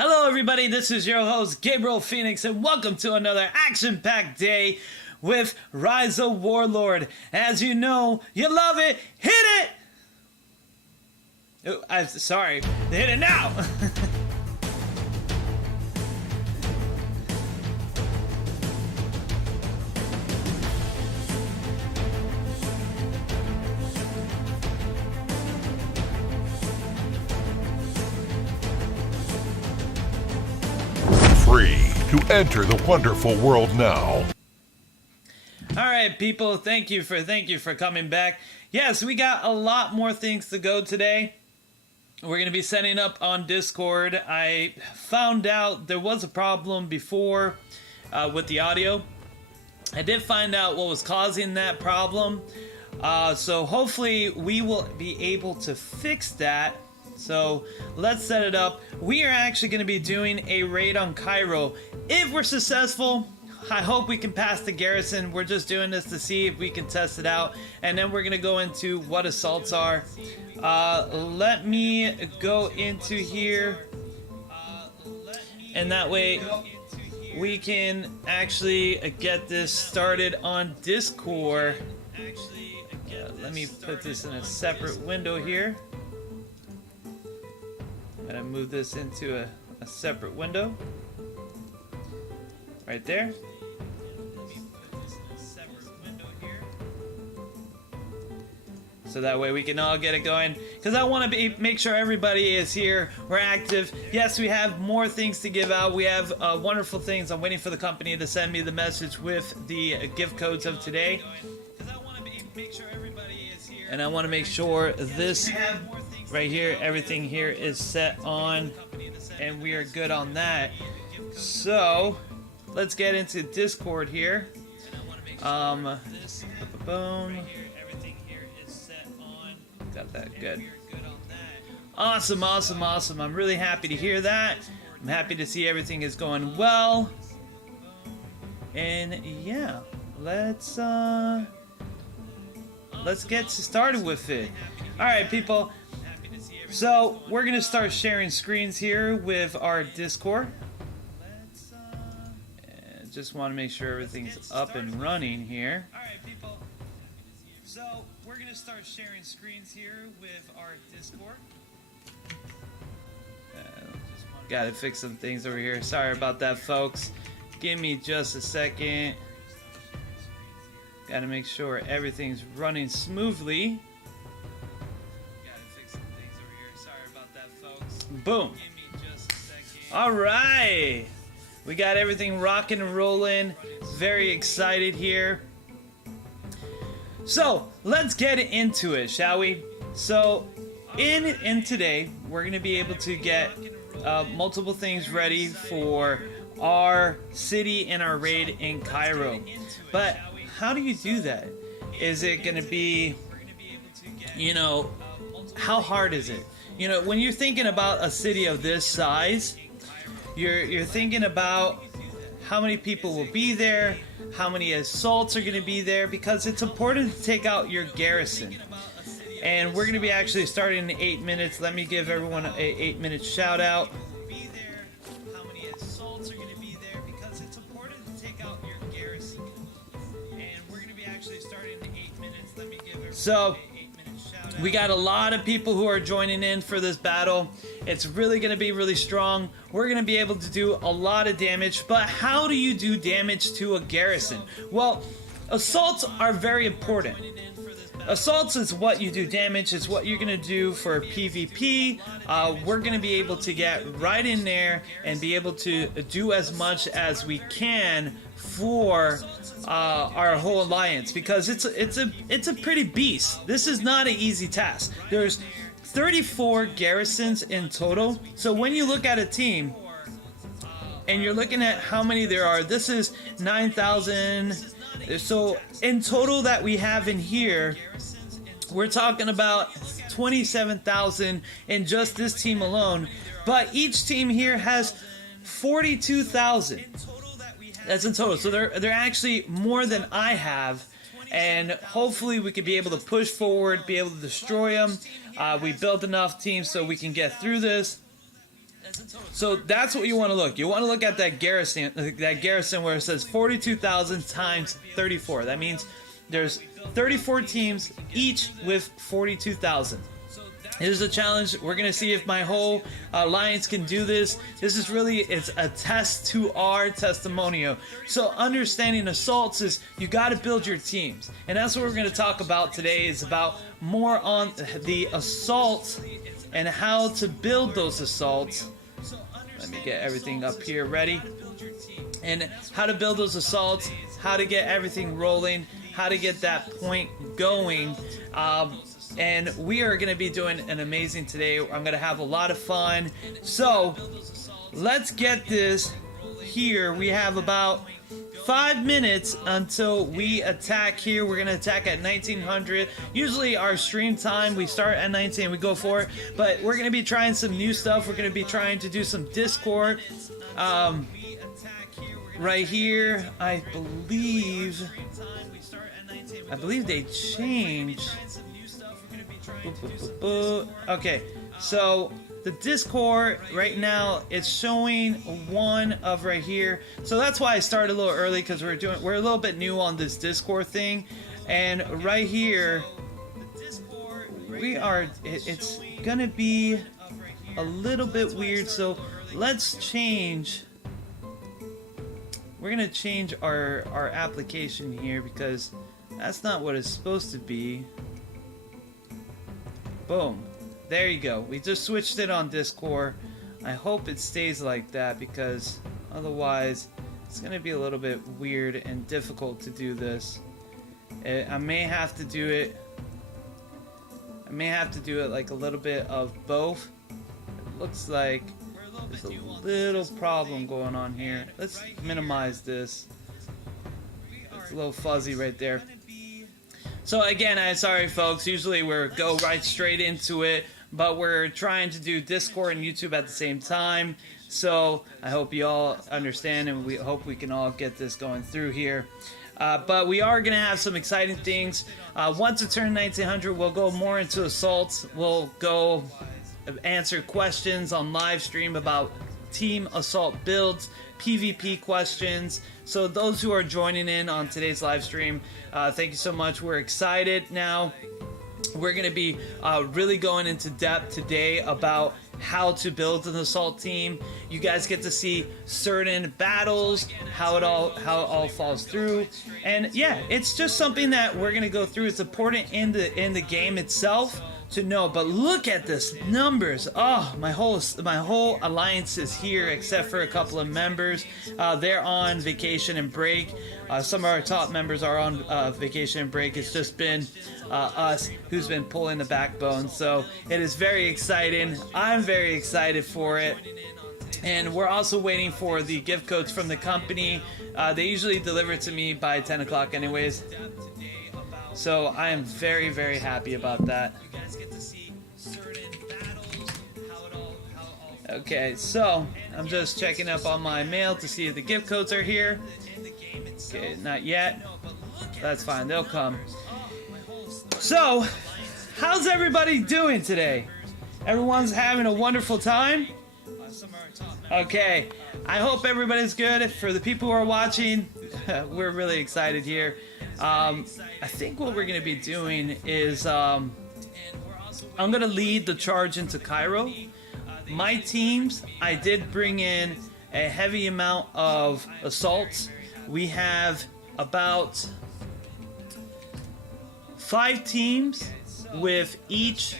Hello everybody, this is your host Gabriel Phoenix and welcome to another action-packed day with Rise of Warlord. As you know, you love it, hit it! Oh, I'm sorry, hit it now! Free to enter the wonderful world now. Alright people, thank you for coming back. Yes, we got a lot more things to go today. We're going to be setting up on Discord. I found out there was a problem before with the audio. I did find out what was causing that problem. So hopefully we will be able to fix that. So let's set it up. We are actually going to be doing a raid on Cairo. If we're successful, I hope we can pass the garrison. We're just doing this to see if we can test it out. And then we're going to go into what assaults are. Let me go into here. And that way we can actually get this started on Discord. Let me put this in a separate window here. I'm going to move this into a separate window. Right there. So that way we can all get it going. Because I want to make sure everybody is here. We're active. Yes, we have more things to give out. We have wonderful things. I'm waiting for the company to send me the message with the gift codes of today. And I want to make sure this right here, everything here is set on. And we are good on that. So let's get into Discord here. Boom. Got that good. Awesome. I'm really happy to hear that. I'm happy to see everything is going well. And yeah, let's get started with it. All right, people. So we're gonna start sharing screens here with our Discord. And just want to make sure everything's up and running here. All right, people. So we're gonna start sharing screens here with our Discord. Gotta fix some things over here. Sorry about that, folks. Give me just a second. Gotta make sure everything's running smoothly. Boom. Alright. We got everything rocking and rolling. Very excited here. So, let's get into it, shall we? So, in today, we're going to be able to get multiple things ready for our city and our raid in Cairo. But how do you do that? Is it going to be, how hard is it? When you're thinking about a city of this size, you're thinking about how many people will be there, how many assaults are going to be there, because it's important to take out your garrison. And we're going to be actually starting in 8 minutes. Let me give everyone an 8-minute shout out. So we got a lot of people who are joining in for this battle. It's really going to be really strong. We're going to be able to do a lot of damage. But how do you do damage to a garrison? Well, assaults are very important. Assaults is what you do damage. It's what you're going to do for PvP. We're going to be able to get right in there and be able to do as much as we can for our whole alliance, because it's a pretty beast. This is not an easy task. There's 34 garrisons in total. So when you look at a team and you're looking at how many there are, this is 9,000. So in total that we have in here, we're talking about 27,000 in just this team alone. But each team here has 42,000. That's in total. So they're actually more than I have. And hopefully we could be able to push forward, be able to destroy them. We built enough teams so we can get through this. So that's what you want to look. You want to look at that garrison where it says 42,000 times 34. That means there's 34 teams, each with 42,000. Here's a challenge. We're gonna see if my whole alliance can do this. This is really, it's a test to our testimonial. So understanding assaults is you got to build your teams, and that's what we're gonna talk about today. Is about more on the assaults and how to build those assaults. Let me get everything up here ready, and how to build those assaults, how to get everything rolling, how to get that point going. And we are going to be doing an amazing today. I'm going to have a lot of fun. So let's get this here. We have about 5 minutes until we attack here. We're going to attack at 1900. Usually our stream time, we start at 19 and we go for it. But we're going to be trying some new stuff. We're going to be trying to do some Discord. Right here, I believe they changed. Okay, so the Discord right now, it's showing one of right here. So that's why I started a little early, because we're a little bit new on this Discord thing. And right here, it's gonna be a little bit weird. So let's change. We're gonna change our application here, because that's not what it's supposed to be. Boom. There you go. We just switched it on Discord. I hope it stays like that, because otherwise it's going to be a little bit weird and difficult to do this. I may have to do it. Like a little bit of both. It looks like there's a little problem going on here. Let's minimize this. It's a little fuzzy right there. So again, I'm sorry folks, usually we go right straight into it, but we're trying to do Discord and YouTube at the same time. So I hope you all understand, and we hope we can all get this going through here. But we are going to have some exciting things. Once it turns 1900, we'll go more into assaults. We'll go answer questions on live stream about team assault builds, PvP questions. So those who are joining in on today's live stream, thank you so much. We're excited now. We're going to be really going into depth today about how to build an assault team. You guys get to see certain battles, how it all falls through. And yeah, it's just something that we're going to go through. It's important in the game itself to know. But look at this numbers. Oh, my whole alliance is here except for a couple of members. They're on vacation and break. Some of our top members are on vacation and break. It's just been us who's been pulling the backbone. So it is very exciting. I'm very excited for it. And we're also waiting for the gift codes from the company. They usually deliver it to me by 10 o'clock anyways. So I am very, very happy about that. Okay, so I'm just checking up on my mail to see if the gift codes are here. Okay, not yet. That's fine, they'll come. So, how's everybody doing today? Everyone's having a wonderful time? Okay, I hope everybody's good. For the people who are watching, we're really excited here. I think what we're going to be doing is I'm going to lead the charge into Cairo. My teams, I did bring in a heavy amount of assaults. We have about 5 teams with each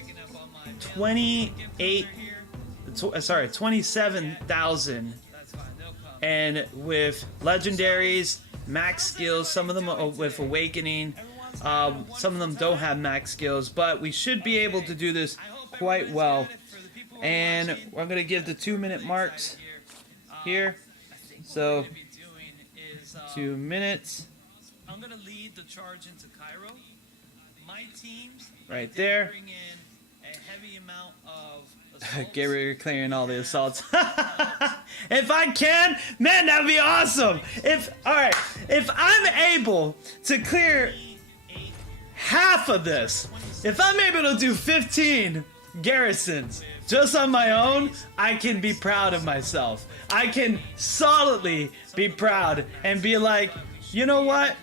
27,000, and with legendaries, max skills. Some of them are with awakening. Some of them don't have max skills, but we should be able to do this quite well. And we're going to give the 2-minute marks here. So 2 minutes. I'm going to lead the charge into Cairo. My teams right there. Gabriel, you're clearing all the assaults. If I can, man, that would be awesome. If I'm able to clear half of this, if I'm able to do 15 garrisons, just on my own, I can be proud of myself. I can solidly be proud and be like, you know what?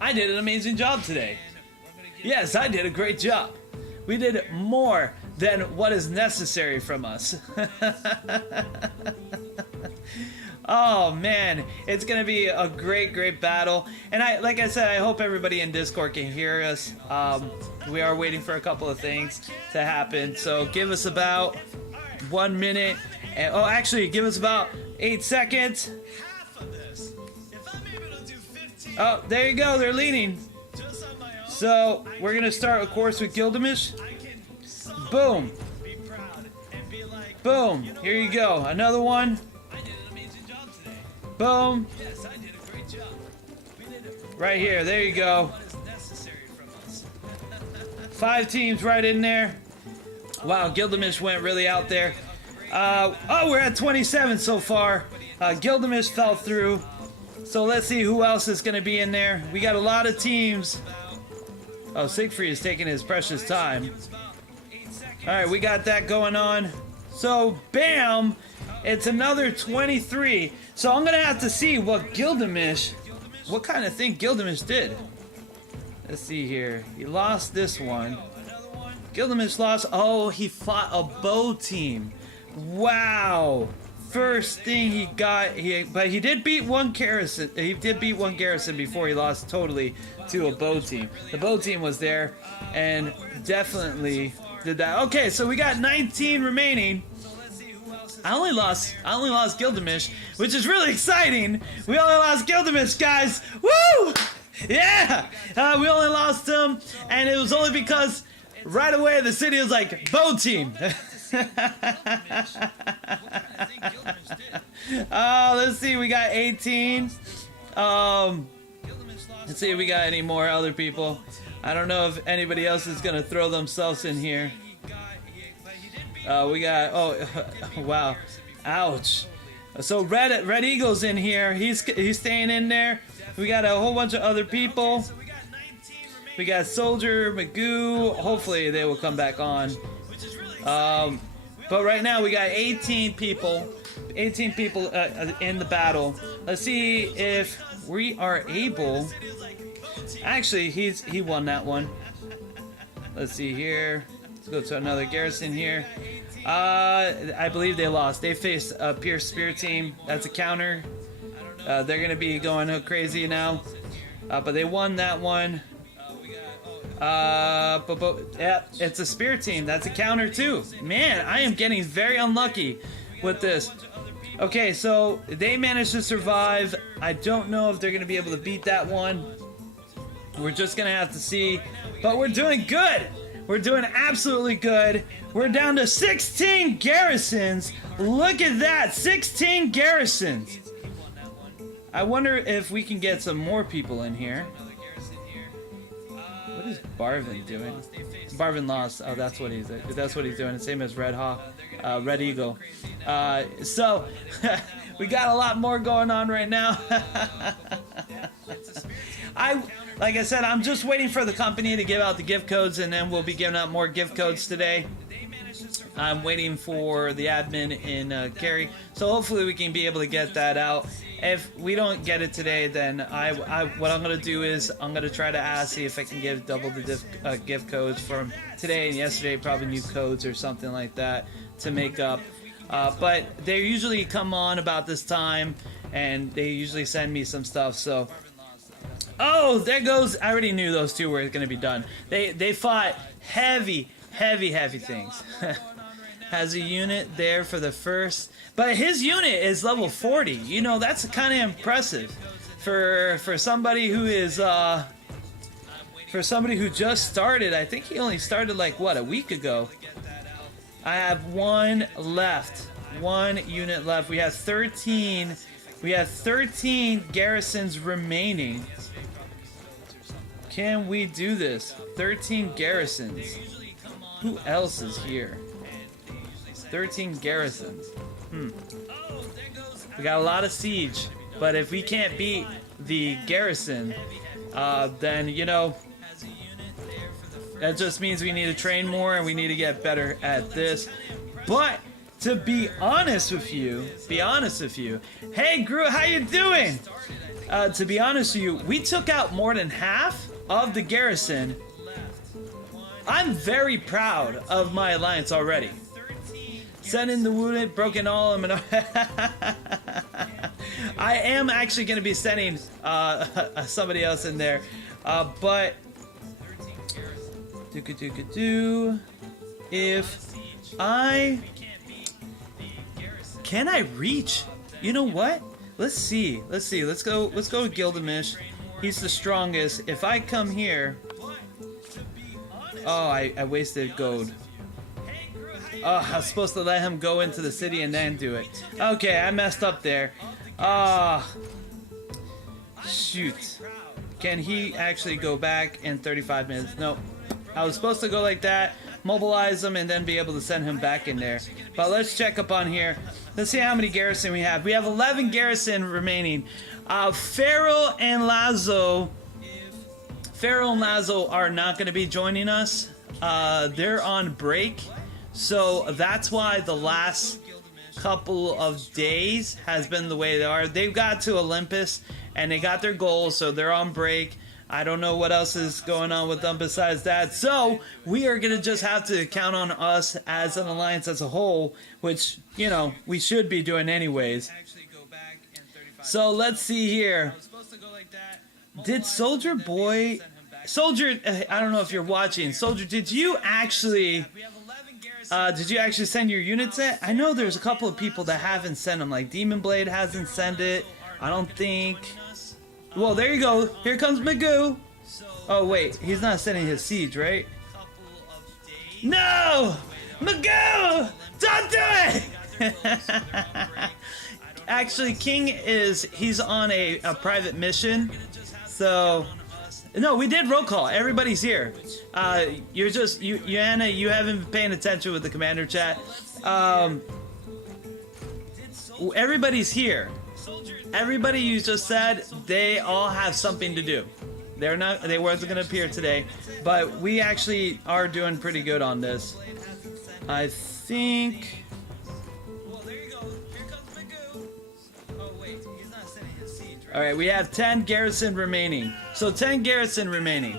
I did an amazing job today. Yes, I did a great job. We did more than what is necessary from us. Oh man, it's gonna be a great battle. And like I said, I hope everybody in Discord can hear us. We are waiting for a couple of things to happen, so give us about 1 minute. And, oh, actually, give us about 8 seconds. Oh, there you go. They're leading. So we're gonna start, of course, with Gilgamesh. Boom. Boom. Here you go. Another one. Boom. Right here. There you go. 5 teams right in there. Wow, Gilgamesh went really out there. Oh, we're at 27 so far. Gilgamesh fell through. So let's see who else is going to be in there. We got a lot of teams. Oh, Siegfried is taking his precious time. Alright, we got that going on. So, bam! It's another 23. So I'm going to have to see what kind of thing Gilgamesh did. Let's see here. He lost this one. Gilgamesh lost. Oh, he fought a bow team. Wow. First thing he got, but he did beat one garrison. He did beat one garrison before he lost totally to a bow team. The bow team was there and definitely did that. Okay, so we got 19 remaining. I only lost Gilgamesh, which is really exciting. We only lost Gilgamesh, guys. Woo! Yeah! We only lost him, and it was only because right away the city was like, bow team. Let's see, we got 18. Let's see if we got any more other people. I don't know if anybody else is gonna throw themselves in here. We got, oh, wow, ouch. So Red Eagle's in here. He's staying in there. We got a whole bunch of other people. We got Soldier, Magoo. Hopefully they will come back on. But right now we got 18 people. 18 people in the battle. Let's see if we are able. Actually, he won that one. Let's see here. Let's go to another garrison here. I believe they lost. They faced a Pierce Spear team. That's a counter. They're gonna be going crazy now. But they won that one. Yeah, it's a spear team. That's a counter too. Man, I am getting very unlucky with this. Okay, so they managed to survive. I don't know if they're gonna be able to beat that one. We're just gonna have to see. But we're doing good. We're doing absolutely good. We're down to 16 garrisons. Look at that, 16 garrisons. I wonder if we can get some more people in here. What is Barvin doing? Barvin lost. Oh, that's what he's doing. Same as Red Eagle. So we got a lot more going on right now. Like I said, I'm just waiting for the company to give out the gift codes, and then we'll be giving out more gift codes today. I'm waiting for the admin in Cary, so hopefully we can be able to get that out. If we don't get it today, then what I'm gonna do is I'm gonna try to see if I can give double the gift codes from today and yesterday, probably new codes or something like that to make up. But they usually come on about this time, and they usually send me some stuff. So, oh, there goes. I already knew those two were gonna be done. They fought heavy things. Has a unit there for the first. But his unit is level 40. You know, that's kind of impressive for somebody who is for somebody who just started. I think he only started like what, a week ago. I have one left. One unit left. We have 13. We have 13 garrisons remaining. Can we do this? 13 garrisons. Who else is here? 13 garrisons. We got a lot of siege, but if we can't beat the garrison, then, you know, That just means we need to train more and we need to get better at this. But to be honest with you, hey Gru, how you doing? To be honest with you, we took out more than half of the garrison. I'm very proud of my alliance already. Send in the wounded, broken all. I am actually going to be sending somebody else in there, but if can I reach? You know what? Let's see. Let's go to Gilgamesh. He's the strongest. If I come here, oh, I wasted gold. Oh, I was supposed to let him go into the city and then do it. Okay, I messed up there. Ah, shoot. Can he actually go back in 35 minutes? Nope. I was supposed to go like that, mobilize him, and then be able to send him back in there. But let's check up on here. Let's see how many garrison we have. We have 11 garrison remaining. Pharaoh and Lazo are not going to be joining us. They're on break. So that's why the last couple of days has been the way they are. They've got to Olympus and they got their goals, so they're on break. I don't know what else is going on with them besides that. So we are going to just have to count on us as an alliance as a whole, which, you know, we should be doing anyways. So let's see here. Did Soldier Boy... Soldier, I don't know if you're watching. Soldier, did you actually send your units in? I know there's a couple of people that haven't sent them, like Demon Blade hasn't sent it. I don't think... Well, there you go. Here comes Magoo. Oh, wait. He's not sending his siege, right? No! Magoo! Don't do it! Actually, King he's on a private mission. So... No, we did roll call. Everybody's here. Anna, you haven't been paying attention with the commander chat. Everybody's here. Everybody you just said, they all have something to do. They weren't going to appear today, but we actually are doing pretty good on this. I think. All right, we have 10 garrison remaining. So 10 garrison remaining.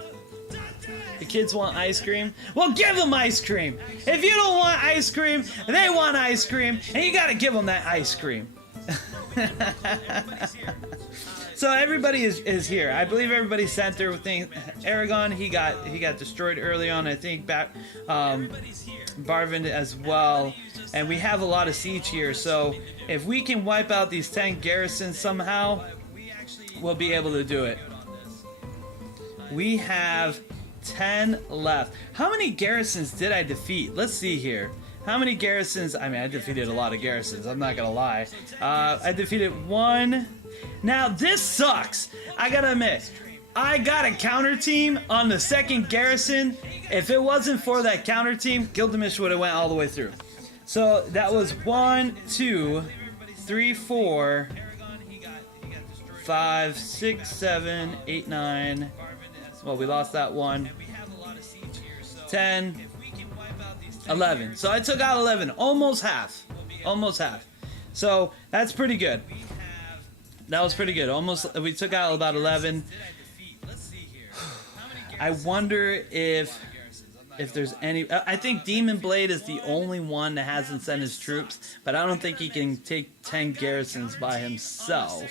The kids want ice cream? Well, give them ice cream. If you don't want ice cream, they want ice cream, and you gotta give them that ice cream. So everybody is here. I believe everybody's sent their thing. Aragon, he got destroyed early on. I think back Barvin as well. And we have a lot of siege here. So if we can wipe out these 10 garrisons somehow, we'll be able to do it. We have 10 left. How many garrisons did I defeat? Let's see here. How many garrisons? I mean, I defeated a lot of garrisons. I'm not gonna lie. I defeated one. Now this sucks. I gotta admit, I got a counter team on the second garrison. If it wasn't for that counter team, Gilgamesh would have went all the way through. So that was 1, 2, 3, 4, 5, 6, 7, 8, 9. Well, we lost that one. 10, 11. So I took out 11, almost half. Almost half. So that's pretty good. That was pretty good. We took out about 11. I wonder if there's any... I think Demon Blade is the only one that hasn't sent his troops, but I don't think he can take 10 garrisons by himself.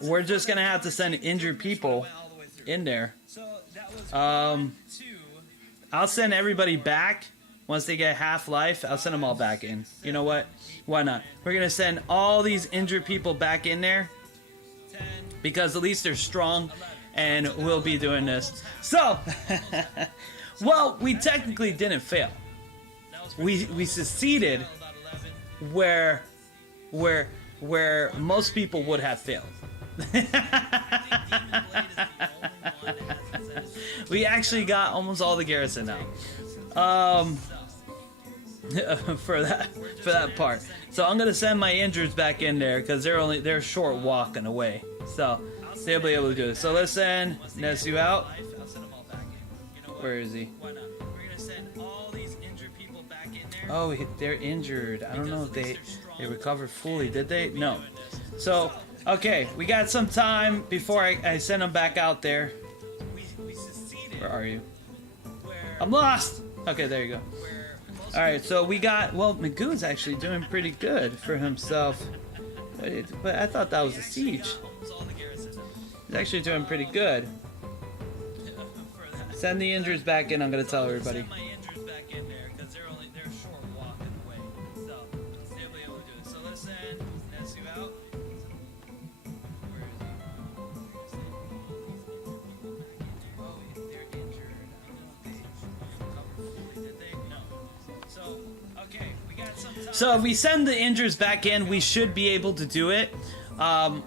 We're just gonna have to send injured people in there. I'll send everybody back once they get half-life. I'll send them all back in. You know what? Why not? We're gonna send all these injured people back in there because at least they're strong, and we'll be doing this. So, well, we technically didn't fail. We succeeded where most people would have failed. We actually got almost all the garrison now. For that part. So I'm gonna send my injureds back in there because they're short walking away. So they'll be able to do it. So let's send Nesu out. Where is he? Why not? We're gonna send all these injured people back in there. Oh, they're injured. I don't know if they recovered fully. Did they? No. So, okay, we got some time before I send them back out there. We seceded. Where are you? Where, I'm lost. Okay, there you go. where most All right, so we got. Well, Magoo's actually doing pretty good for himself, but I thought that was a siege. almost all the garrisons He's actually doing pretty good. for that. Send the injuries back in. I'm gonna tell everybody. Send my injuries back in there because they're a short walk in the way, so they'll be able to do it. So let's send Netsu out. Where is he? Oh, they're injured. I don't know if they recovered fully. Did they? No. So okay, we got some time. So if we send the injuries back in, we should be able to do it.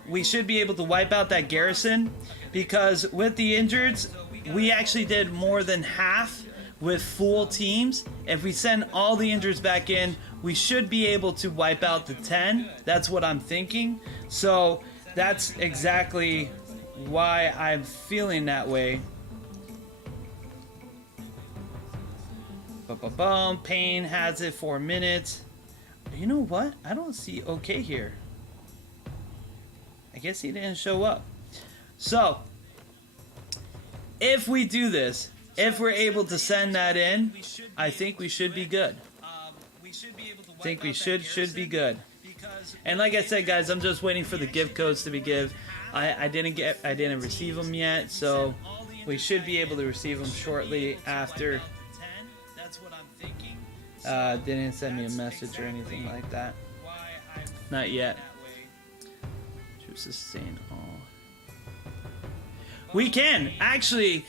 We should be able to wipe out that garrison because with the injureds, we actually did more than half with full teams. If we send all the injureds back in, we should be able to wipe out the 10. That's what I'm thinking. So that's exactly why I'm feeling that way. Ba-ba-bum. Payne has it for a minute. You know what? I don't see okay here. I guess he didn't show up. So, if we do this, if we're able to send that in, I think we should be good. We should be able to I think wipe we out that should be garrison good. because And like I said, guys, I'm just waiting for the gift codes to be give. I didn't receive them yet, so we should be able to receive them shortly after. 10. That's what I'm thinking. Didn't send me a message or anything like that. Why I'm Not yet. that way. To sustain all. We can actually.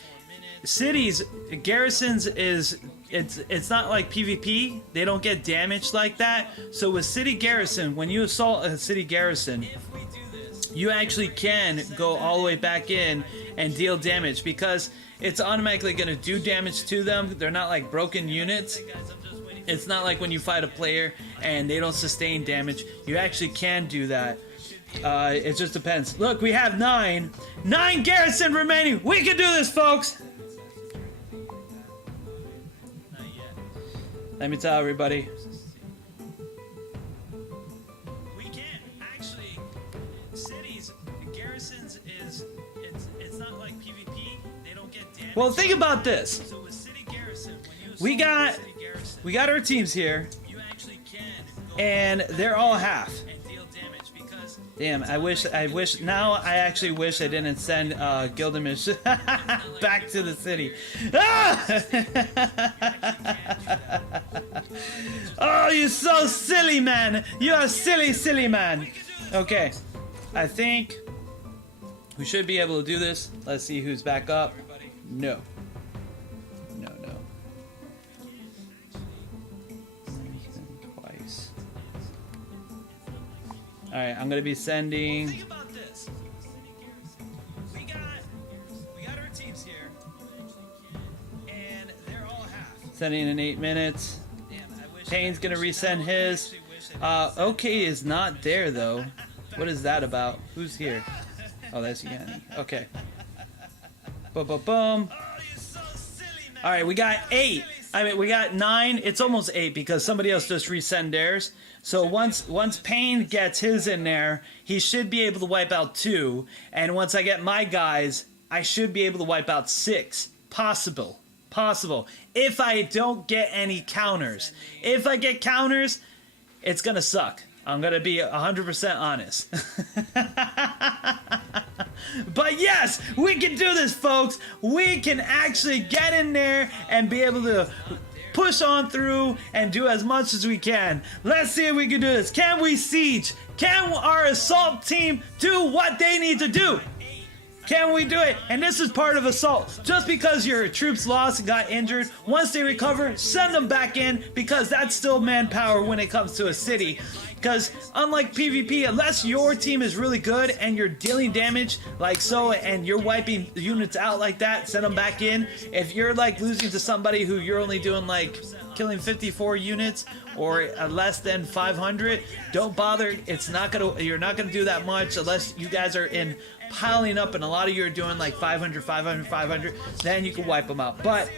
Cities, garrisons is it's not like PvP. They don't get damaged like that. So with city garrison, when you assault a city garrison, If we do this, you actually can go all the way back in and deal damage because it's automatically going to do damage to them. They're not like broken units. guys, I'm just waiting. It's not like when you fight a player and they don't sustain damage. You actually can do that. It just depends. Look, we have 9 garrison remaining. We can do this, folks. Not yet. Let me tell everybody. We can actually. Cities, garrisons is it's not like PvP. They don't get damage. Well, think about this. So with city garrison, when you We assault got- a city garrison, We got our teams here, you actually can go and they're all half. and deal damage because Damn, I wish, now I actually wish I didn't send Gilgamesh back to the city. Ah! Oh, you're so silly, man. You are silly, silly man. Okay, I think we should be able to do this. Let's see who's back up. No. No. Twice. Alright, I'm gonna be sending. think about this. We got our teams here, and they're all half. Sending in 8 minutes. Damn, I wish. Payne's gonna I wish- resend I his. actually wish I OK is not there though. What is that about? Who's here? Oh, that's Yanni. Okay. Boom. Oh, you're so silly, man. All right, we got 8. I mean, we got 9. It's almost 8 because somebody else just resend theirs. So once Payne gets his in there, he should be able to wipe out 2. And once I get my guys, I should be able to wipe out 6. Possible. If I don't get any counters. If I get counters, it's gonna suck. I'm gonna be 100% honest. But yes, we can do this, folks. We can actually get in there and be able to push on through and do as much as we can. Let's see if we can do this. Can we siege? Can our assault team do what they need to do? Can we do it? And this is part of assault. Just because your troops lost and got injured, once they recover, send them back in because that's still manpower when it comes to a city. Because unlike PvP, unless your team is really good and you're dealing damage like so and you're wiping units out like that, send them back in. If you're like losing to somebody who you're only doing like killing 54 units or less than 500, don't bother. You're not gonna do that much unless you guys are in piling up and a lot of you are doing like 500, then you can wipe them out. But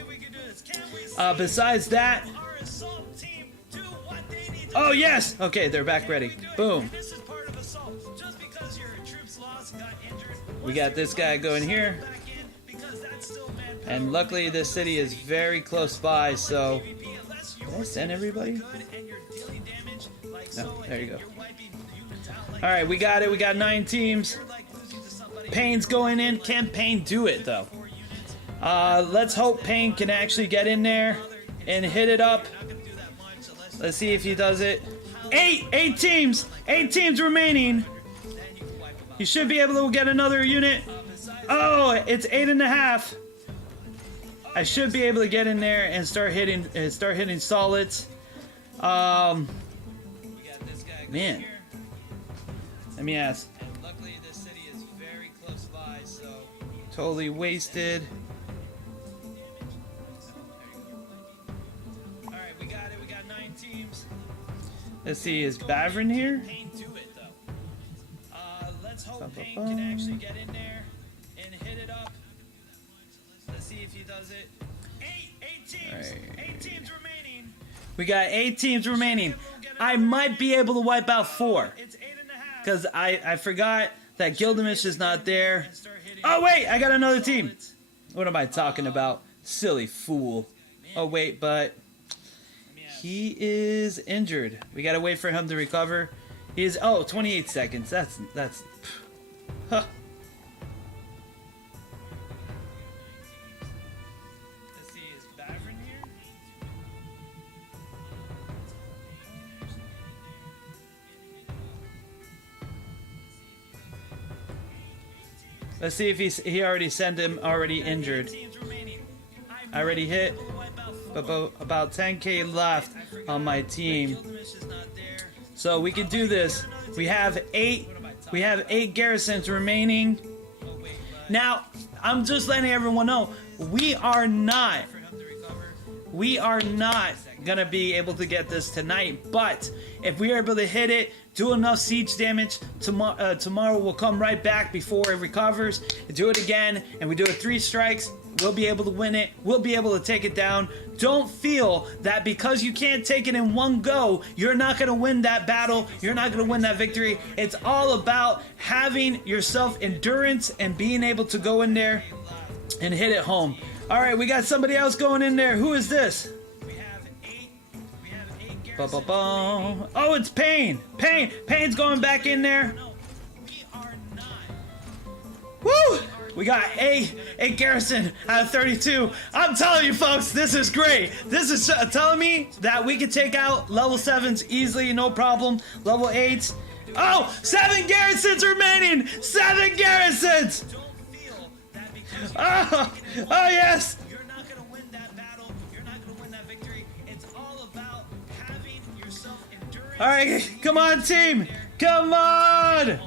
Besides that, Our assault team do what they need to oh do. yes, okay, they're back ready. Boom. This is part of assault. Just because your troops lost, got injured, We got this guy going here, back in because that's still manpower. and luckily this city is very close by, so PvP, unless did I send everybody? good and you're dealing damage, like No, so, there you go. you're wiping units out, like All right, we got it. We got 9 teams. you're like losing to somebody Payne's going in. Can Payne do it though? 4 units. Let's hope Payne can actually get in there and hit it up. Not gonna do that much unless Let's see if he does it. Eight teams remaining. then you can wipe them out. He should be able to get another unit. Oh, it's 8.5. I should be able to get in there and start hitting solids. We got this guy going Man. here, Let me ask. and luckily this city is very close by, so Totally wasted. all right, we got it. We got 9 teams. Let's see, is Bavrin here? Payne do it though. Let's hope Payne Ba-ba-bum. can actually get in there and hit it up. Let's see if he does it. Eight teams. Alright. 8 teams remaining. We got 8 teams remaining. I might be able to wipe out 4. It's 8.5. Because I forgot that Gilgamesh is not there. Start hitting Oh wait, I got another team. What am I talking about? Silly fool. Oh wait, but he is injured. We gotta wait for him to recover. He is 28 seconds. That's huh. Let's see, is Bavrin here? Let's see if he already sent him already injured. Teams remaining. I already hit Wipe out 4. about 10k left on my team. Gilgamesh is not there. So we can do this. We have 8 garrisons remaining. Oh wait, but Now, I'm just letting everyone know, we are not for him to recover. we are not gonna be able to get this tonight, but if we are able to hit it, do enough siege damage, tomorrow we'll come right back before it recovers, do it again, and we do it 3 strikes, we'll be able to win it, we'll be able to take it down. Don't feel that because you can't take it in one go, you're not gonna win that battle, you're not gonna win that victory. It's all about having yourself endurance and being able to go in there and hit it home. All right, we got somebody else going in there. Who is this? We have 8 Ba-ba-bum. Oh, it's Payne. Payne's going back in there. No, we are not. Woo! We got a garrison out of 32. I'm telling you, folks, this is great. This is telling me that we can take out level 7s easily, no problem. Level 8s. Oh, 7 garrisons remaining. 7 garrisons. Don't feel that because Oh yes. you're not gonna win that battle, you're not gonna win that victory. It's all about having yourself endurance. All right, come on, team. Come on.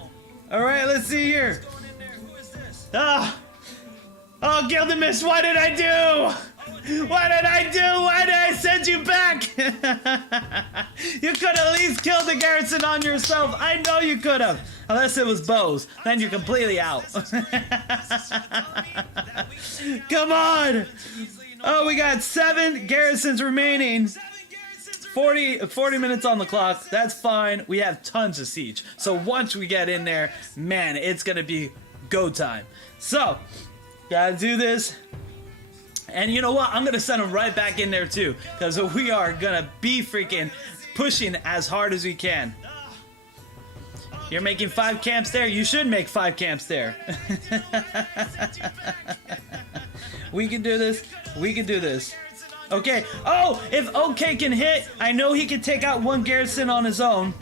All right, let's see here. Going in there. Who is this? Oh, Gilgamesh, what did I do? What did I do? Why did I send you back? You could at least kill the garrison on yourself. I know you could have. Unless it was bows. Then you're completely out. Come on. Oh, we got 7 garrisons remaining. 40 minutes on the clock. That's fine. We have tons of siege. So once we get in there, man, it's going to be go time. So, gotta do this. And you know what? I'm going to send them right back in there too. Because we are going to be freaking pushing as hard as we can. You're making 5 camps there? You should make 5 camps there. We can do this. We can do this. Okay. Oh, if OK can hit, I know he can take out 1 garrison on his own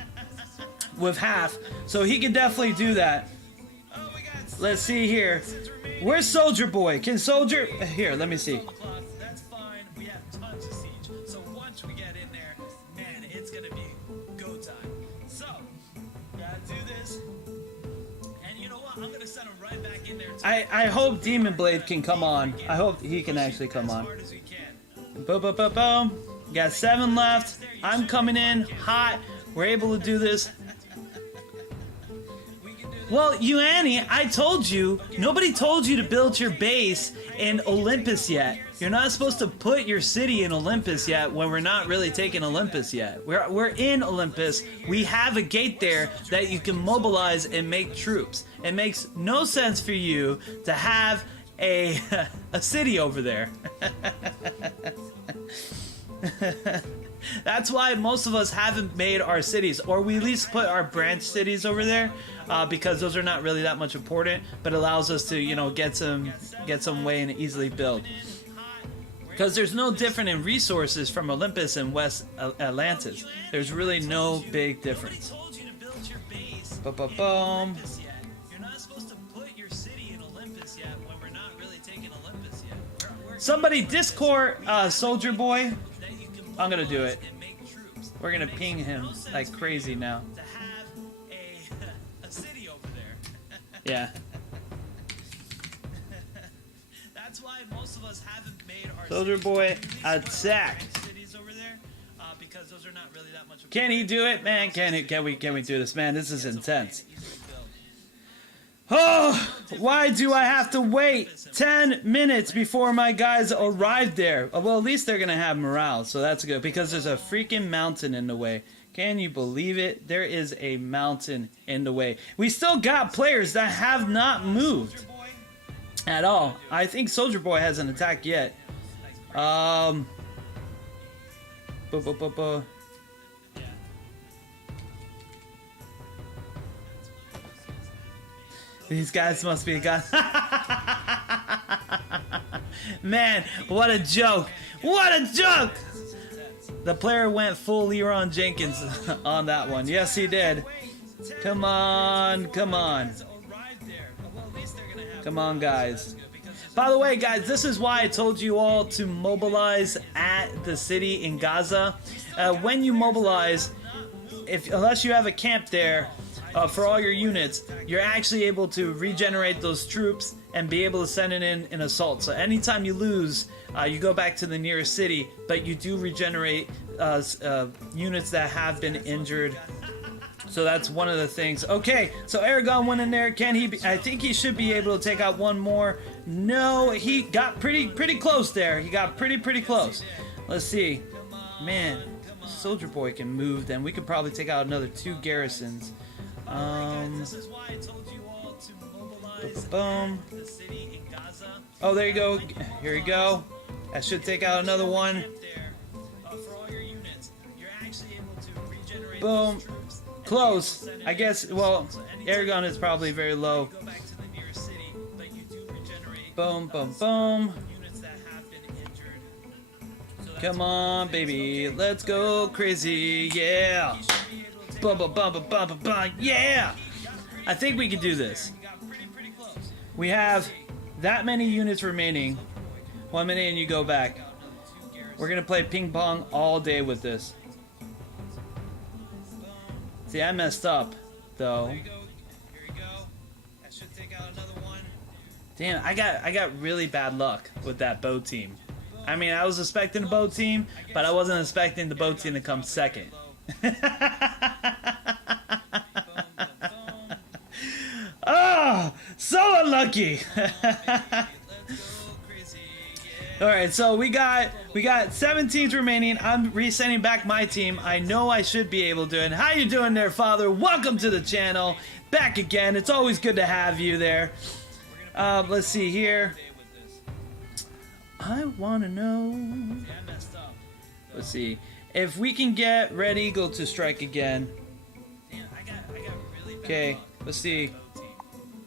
with half. So he can definitely do that. Let's see here. Where's Soldier Boy? Can Soldier... Here, let me see. That's fine. We have tons of siege. So once we get in there, man, it's gonna be go time. So, gotta do this. And you know what? I'm gonna send him right back in there too. I hope Demon Blade can come on. I hope he can actually come As on. hard as we can. Boom, boom, boom, boom. Got 7 left. I'm coming in hot. We're able to do this. We can do Well, Annie, I told you, nobody told you to build your base in Olympus yet. You're not supposed to put your city in Olympus yet when we're not really taking Olympus yet. We're in Olympus. We have a gate there that you can mobilize and make troops. It makes no sense for you to have a city over there. That's why most of us haven't made our cities, or we at least put our branch cities over there, because those are not really that much important, but allows us to, you know, get some way and easily build. Because there's no different in resources from Olympus and West Atlantis. There's really no big difference. Ba-ba-boom. You're not supposed to put your city in Olympus yet when we're not really taking Olympus yet. Somebody Discord Soldier Boy. I'm gonna do it. We're gonna ping him like crazy now. To have a city over there. Yeah. That's why most of us haven't made our Soldier Boy attack. cities over there, because those are not really that much. Can he do it, man? Can we do this, man? This is intense. Oh, why do I have to wait 10 minutes before my guys arrive there? Well, at least they're gonna have morale, so that's good, because there's a freaking mountain in the way. Can you believe it? There is a mountain in the way. We still got players that have not moved at all. I think Soldier Boy hasn't attacked yet. These guys must be a god. Man, what a joke. What a joke! The player went full Leron Jenkins on that one. Yes, he did. Come on, come on. Come on, guys. By the way, guys, this is why I told you all to mobilize at the city in Gaza. When you mobilize, unless you have a camp there, for all your units, you're actually able to regenerate those troops and be able to send it in an assault. So anytime you lose, you go back to the nearest city, but you do regenerate units that have been injured. So that's one of the things. Okay, so Aragon went in there. Can he be, I think he should be able to take out one more. No, he got pretty close there. He got pretty close. Let's see. Man, Soldier Boy can move, then we could probably take out another 2 garrisons. This is why I told you all to mobilize Boom. the city in Gaza. Oh, there you go. Here you go. That should take out another one. For all your units, you're actually able to regenerate Boom. those troops. Close. I guess, well, Aragon is probably very low. Go back to the nearest city, but you do regenerate Boom, boom, boom. units that have been injured. So Come on, baby. Let's go crazy. Yeah. Yeah. I think we can do this. We have that many units remaining. 1 minute and you go back. We're gonna play ping pong all day with this. See, I messed up, though. Here you go. That should take out another one. Damn, I got really bad luck with that bow team. I mean, I was expecting a bow team, but I wasn't expecting the bow team to come second. Oh, so unlucky. Alright, so we got 7 teams remaining. I'm resending back my team. I know I should be able to. And how you doing there, Father? Welcome to the channel. Back again. It's always good to have you there. Let's see here. I want to know. Let's see. If we can get Red Eagle to strike again. Okay, let's see.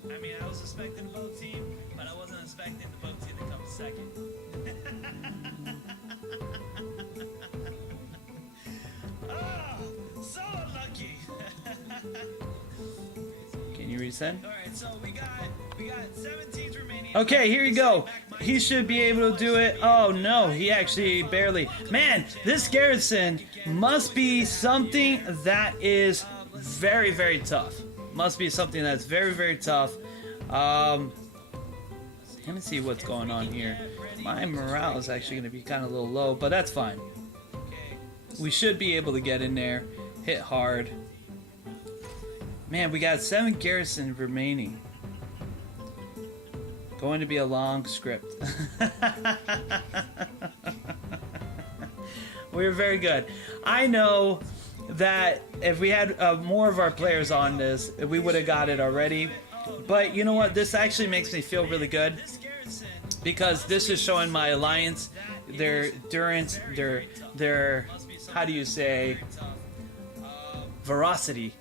I mean, I was expecting a boat team, but I wasn't expecting the boat team to come second. Oh, so unlucky. Can you resend? All right, so we got 17 remaining. Okay, here you go. He should be able to do it. Oh no, he actually barely. Man, this garrison must be something that is very tough. Must be something that's very tough. Let me see what's going on here. My morale is actually going to be kind of a little low, but that's fine. We should be able to get in there, hit hard. Man, we got 7 garrison remaining. Going to be a long script. We're very good. I know that if we had more of our players on this, we would have got it already. But you know what? This actually makes me feel really good because this is showing my alliance, their endurance, their how do you say, veracity,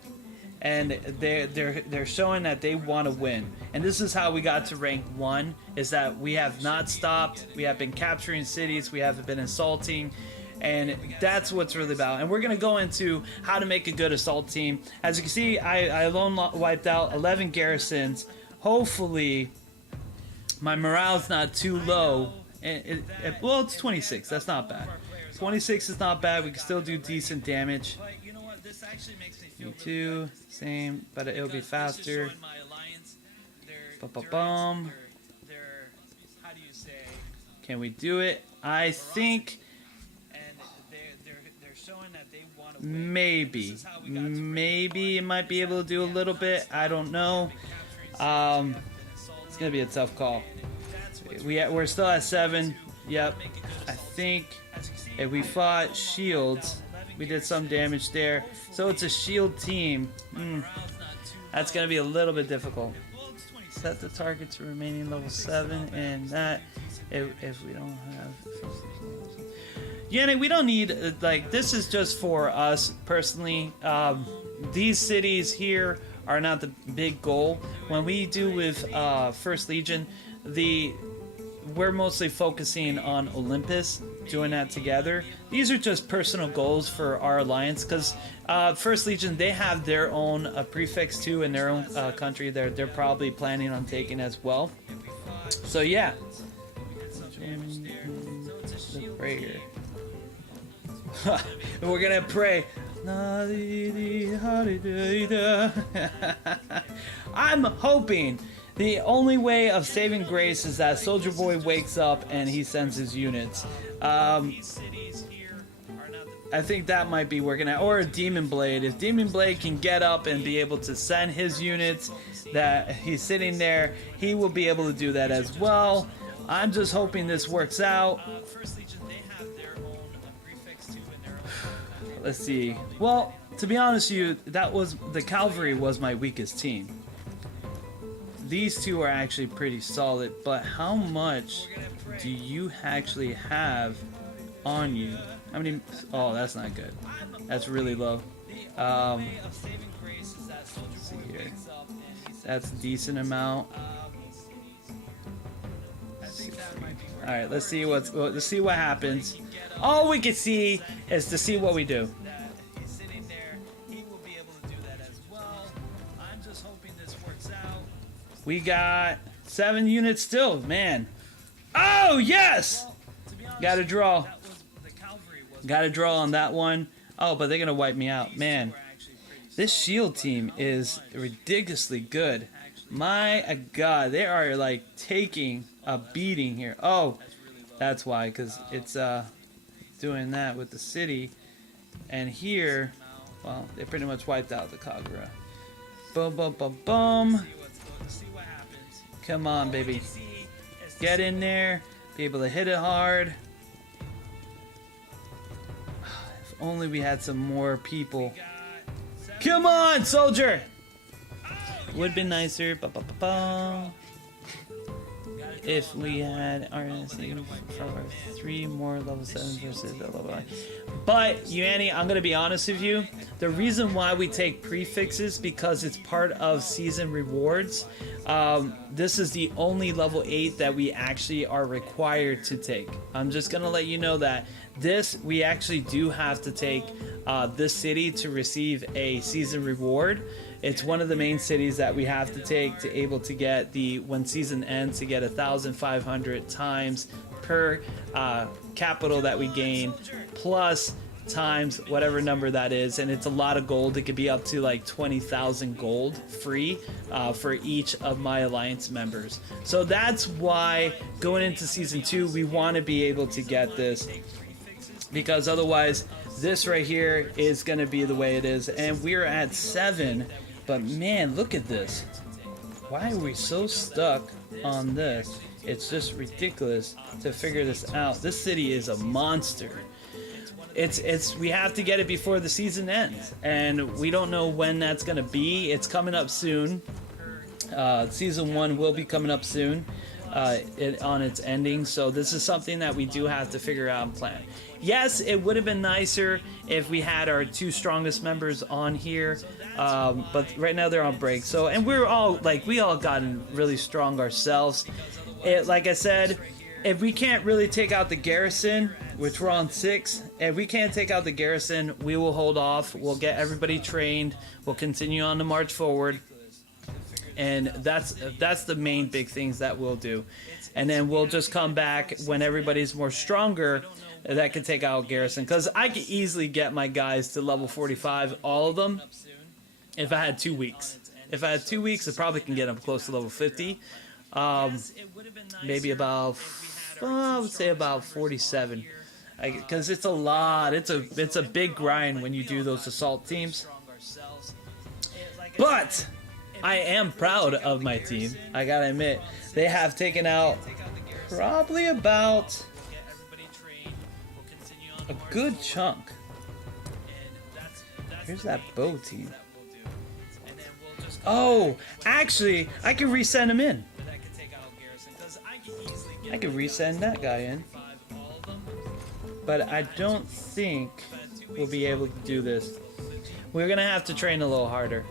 and they're showing that they want to win. And this is how we got to rank 1: is that we have not stopped. We have been capturing cities. We haven't been assaulting. And that's what's really about. And we're going to go into how to make a good assault team. As you can see, I alone wiped out 11 garrisons. Hopefully, my morale's not too low. Well, it's 26. That's not bad. 26 is not bad. We can still do decent damage. Me too. Same, but it'll be faster. Ba-ba-bum. Can we do it? I think... Maybe it might be able to do a little bit. I don't know. It's gonna be a tough call. We're still at 7. Yep. I think if we fought shields, we did some damage there. So it's a shield team. That's gonna be a little bit difficult. Set the target to remaining level 7, and that if we don't have. Yanni, we don't need, like, this is just for us personally. These cities here are not the big goal. When we do with First Legion, we're mostly focusing on Olympus, doing that together. These are just personal goals for our alliance, because First Legion, they have their own prefix too in their own country. They're probably planning on taking as well. So yeah. The prayer. We're gonna pray. I'm hoping the only way of saving grace is that Soldier Boy wakes up and he sends his units. I think that might be working out. Or Demon Blade. If Demon Blade can get up and be able to send his units that he's sitting there, he will be able to do that as well. I'm just hoping this works out. Let's see. Well, to be honest with you, the cavalry was my weakest team. These two are actually pretty solid, but how much do you actually have on you? How many? Oh, that's not good. That's really low. Let's see here. That's a decent amount. All right, let's see what happens. All we can see is to see what we do. We got 7 units still, man. Oh, yes! Got a draw. Got a draw on that one. Oh, but they're going to wipe me out. Man, this shield team is ridiculously good. My God, they are like taking a beating here. Oh, that's why, because it's doing that with the city. And here, well, they pretty much wiped out the Kagura. Boom, boom, boom, boom. Come on, baby. Get in there. Be able to hit it hard. If only we had some more people. Come on, soldier! Would be nicer. Ba, ba, ba, ba. If we had RNC for 3 more level 7 versus blah, blah, blah. But, Yuani, I'm going to be honest with you. The reason why we take prefixes because it's part of season rewards. This is the only level 8 that we actually are required to take. I'm just going to let you know that we actually do have to take this city to receive a season reward. It's one of the main cities that we have to take to able to get when season ends, to get 1,500 times per capital that we gain, plus times whatever number that is. And it's a lot of gold. It could be up to like 20,000 gold free for each of my alliance members. So that's why going into season 2 we want to be able to get this, because otherwise this right here is going to be the way it is. And we're at 7 But man, look at this. Why are we so stuck on this? It's just ridiculous to figure this out. This city is a monster. We have to get it before the season ends, and we don't know when that's gonna be. It's coming up soon. Season 1 will be coming up soon on its ending, so this is something that we do have to figure out and plan. Yes, it would have been nicer if we had our 2 strongest members on here, but right now they're on break. So, and we're all we all gotten really strong ourselves. Like I said, if we can't really take out the garrison, which we're on 6, if we can't take out the garrison, we will hold off. We'll get everybody trained. We'll continue on to march forward. And that's the main big things that we'll do. And then we'll just come back when everybody's more stronger that can take out garrison. Because I could easily get my guys to level 45, all of them, if I had 2 weeks. If I had 2 weeks, I probably can get them close to level 50. Maybe about, I would say about 47. Because it's a lot. It's a big grind when you do those assault teams. But I am proud of my team. I gotta admit, they have taken out probably about a good chunk. Here's that bow team. Oh, actually, I can resend him in. I can resend that guy in. But I don't think we'll be able to do this. We're gonna have to train a little harder.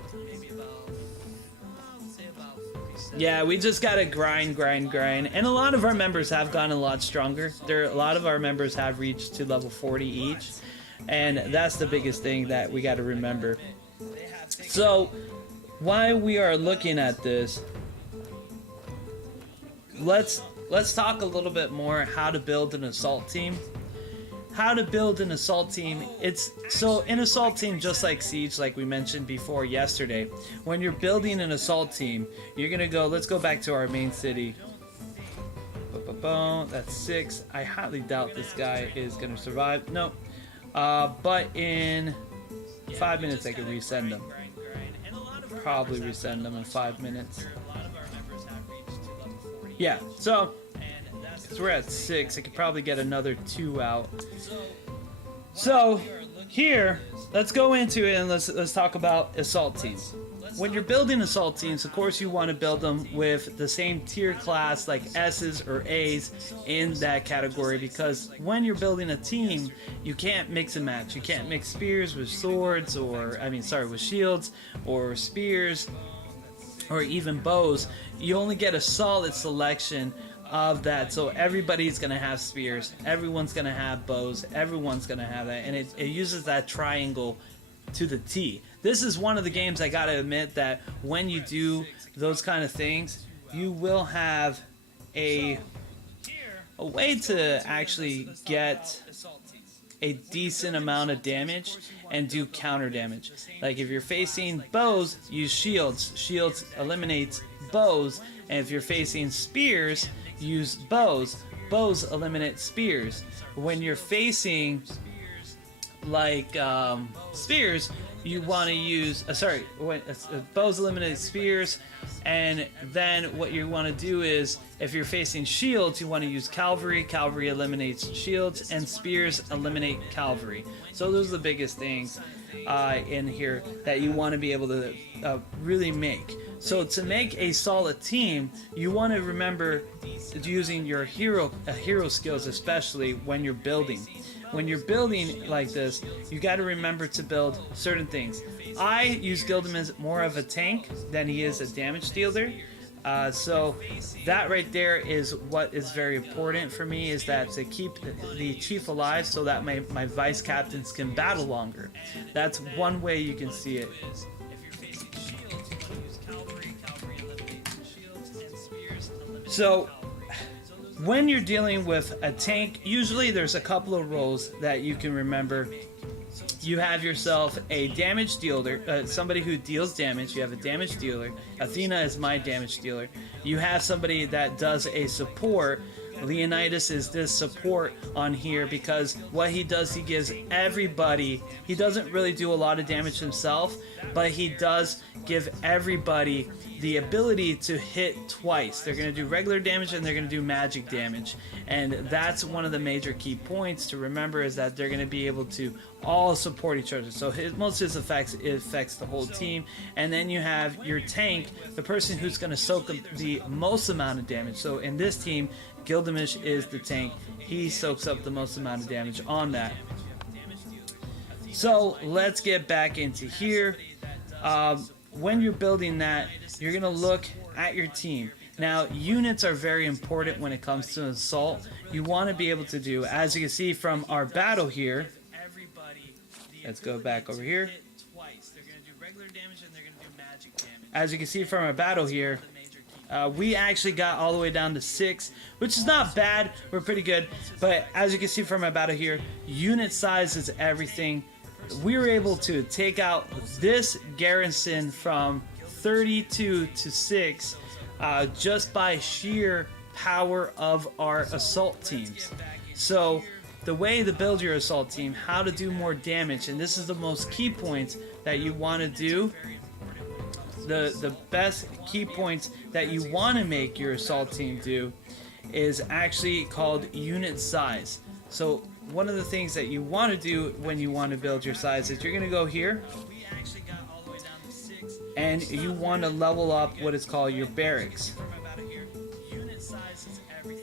Yeah, we just gotta grind. And a lot of our members have gotten a lot stronger. A lot of our members have reached to level 40 each. And that's the biggest thing that we gotta remember. So, while we are looking at this, let's talk a little bit more how to build an assault team. How to build an assault team. So an assault team, just like Siege, like we mentioned before yesterday, when you're building an assault team, you're gonna go, let's go back to our main city. That's 6. I highly doubt this guy is gonna survive. No. But in 5 minutes I can resend them. Probably resend them in 5 minutes. Yeah, so because we're at 6, I could probably get another 2 out. So here, let's go into it and let's talk about assault teams. When you're building assault teams, of course you want to build them with the same tier class, like S's or A's in that category, because when you're building a team, you can't mix and match. You can't mix spears with swords, with shields or spears, or even bows. You only get a solid selection of that. So everybody's gonna have spears, everyone's gonna have bows, everyone's gonna have that, and it uses that triangle to the T. This is one of the games I gotta admit that when you do those kind of things, you will have a way to actually get a decent amount of damage and do counter damage. Like if you're facing bows, use shields. Shields eliminates bows, and if you're facing spears, use bows. Bows eliminate spears. When you're facing spears, you want to use bows eliminate spears, and then what you want to do is, if you're facing shields, you want to use cavalry. Cavalry eliminates shields, and spears eliminate cavalry. So those are the biggest things in here that you want to be able to really make. So to make a solid team, you want to remember using your hero skills, especially when you're building. When you're building like this, you got to remember to build certain things. I use Gildem as more of a tank than he is a damage dealer. So that right there is what is very important for me, is that to keep the chief alive so that my vice captains can battle longer. That's one way you can see it. So when you're dealing with a tank, usually there's a couple of roles that you can remember. You have yourself a damage dealer, somebody who deals damage. You have a damage dealer. Athena is my damage dealer. You have somebody that does a support, Leonidas is this support on here because what he does, he gives everybody, he doesn't really do a lot of damage himself, but he does give everybody the ability to hit twice. They're going to do regular damage and they're going to do magic damage, and that's one of the major key points to remember, is that they're going to be able to all support each other. So most of his effects, it affects the whole team. And then you have your tank, the person who's going to soak up the most amount of damage. So in this team, Gilgamesh is the tank. He soaks up the most amount of damage on that. So let's get back into here. When you're building that, you're going to look at your team. Now, units are very important when it comes to assault. You want to be able to do, as you can see from our battle here, let's go back over here. As you can see from our battle here, we actually got all the way down to 6, which is not bad. We're pretty good. But as you can see from our battle here, unit size is everything. We were able to take out this garrison from 32 to 6 just by sheer power of our assault teams. So the way to build your assault team, how to do more damage, and this is the most key points that you want to do. The best key points that you want to make your assault team do is actually called unit size. So one of the things that you want to do when you want to build your size is you're going to go here and you want to level up what is called your barracks.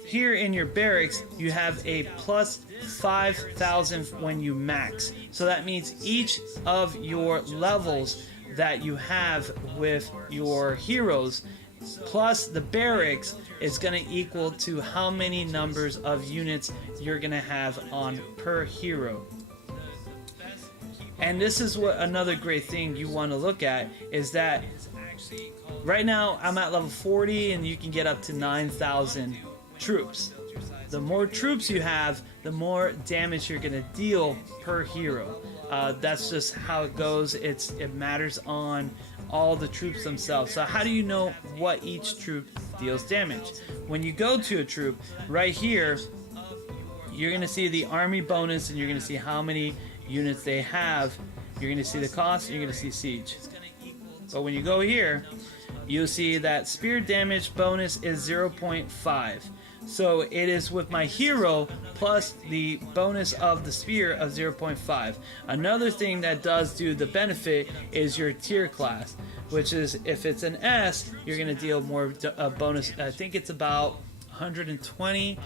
Here in your barracks, you have a plus 5,000 when you max. So that means each of your levels that you have with your heroes plus the barracks is going to equal to how many numbers of units you're going to have on per hero. And this is what another great thing you want to look at is that right now I'm at level 40 and you can get up to 9,000 troops. The more troops you have, the more damage you're going to deal per hero. That's just how it goes. It matters on all the troops themselves. So how do you know what each troop deals damage? When you go to a troop, right here, you're going to see the army bonus and you're going to see how many units they have. You're going to see the cost and you're going to see siege. But when you go here, you'll see that spear damage bonus is 0.5. So it is with my hero plus the bonus of the spear of 0.5. Another thing that does do the benefit is your tier class, which is if it's an S, you're going to deal more bonus. I think it's about 120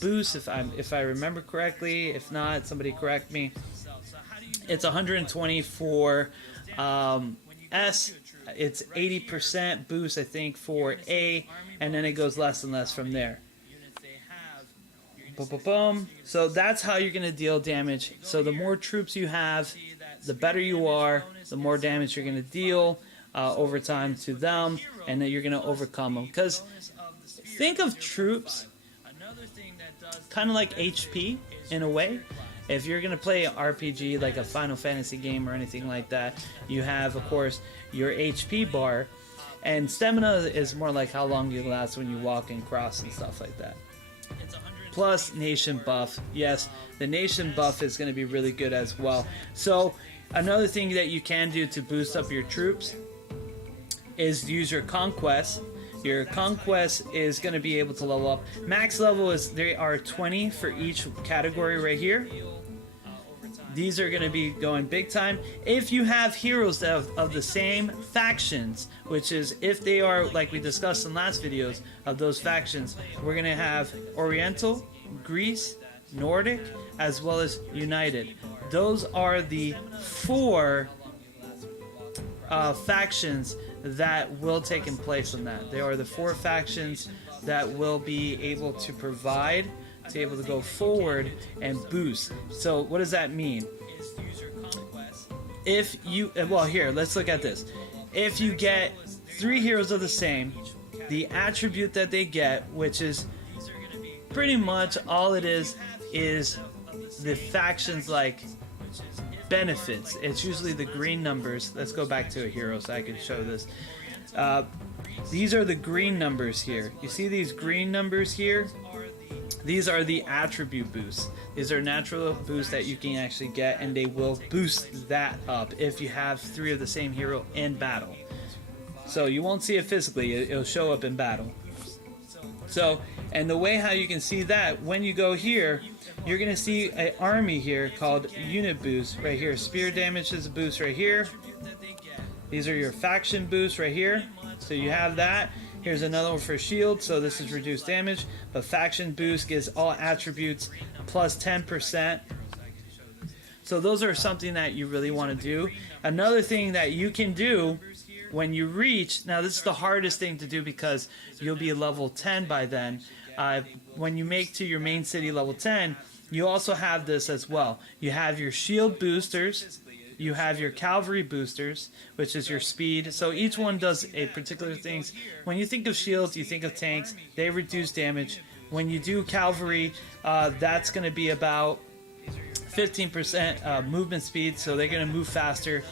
boost if I remember correctly. If not, somebody correct me. It's 120 for S. It's 80% boost, I think, for A, and then it goes less and less from there. Boom, boom, boom. So that's how you're going to deal damage. So the more troops you have, the better you are, the more damage you're going to deal over time to them, and then you're going to overcome them. Because think of troops kind of like HP in a way. If you're going to play an RPG like a Final Fantasy game or anything like that, you have, of course, your HP bar, and stamina is more like how long you last when you walk and cross and stuff like that. Plus nation buff. Yes, the nation buff is going to be really good as well. So another thing that you can do to boost up your troops is use your conquest. Your conquest is going to be able to level up. Max level is, there are 20 for each category right here. These are going to be going big time. If you have heroes of the same factions, which is if they are, like we discussed in last videos, of those factions, we're going to have Oriental, Greece, Nordic, as well as United. Those are the 4 factions that will take in place on that. They are the 4 factions that will be able to provide, to be able to go forward and boost. So what does that mean? If you, well, here, let's look at this. If you get 3 heroes of the same, the attribute that they get, which is pretty much all it is the factions like benefits. It's usually the green numbers. Let's go back to a hero so I can show this. These are the green numbers here. You see these green numbers here? These are the attribute boosts. These are natural boosts that you can actually get, and they will boost that up if you have 3 of the same hero in battle. So you won't see it physically, it'll show up in battle. So, and the way how you can see that, when you go here, you're going to see an army here called unit boost right here. Spear damage is a boost right here. These are your faction boosts right here. So you have that. Here's another one for shield, so this is reduced damage. But faction boost gives all attributes plus 10%. So those are something that you really want to do. Another thing that you can do when you reach, now this is the hardest thing to do because you'll be level 10 by then. When you make to your main city level 10, you also have this as well. You have your shield boosters. You have your cavalry boosters, which is your speed. So each one does a particular things. When you think of shields, you think of tanks. They reduce damage. When you do cavalry, that's going to be about 15% movement speed, so they're going to move faster.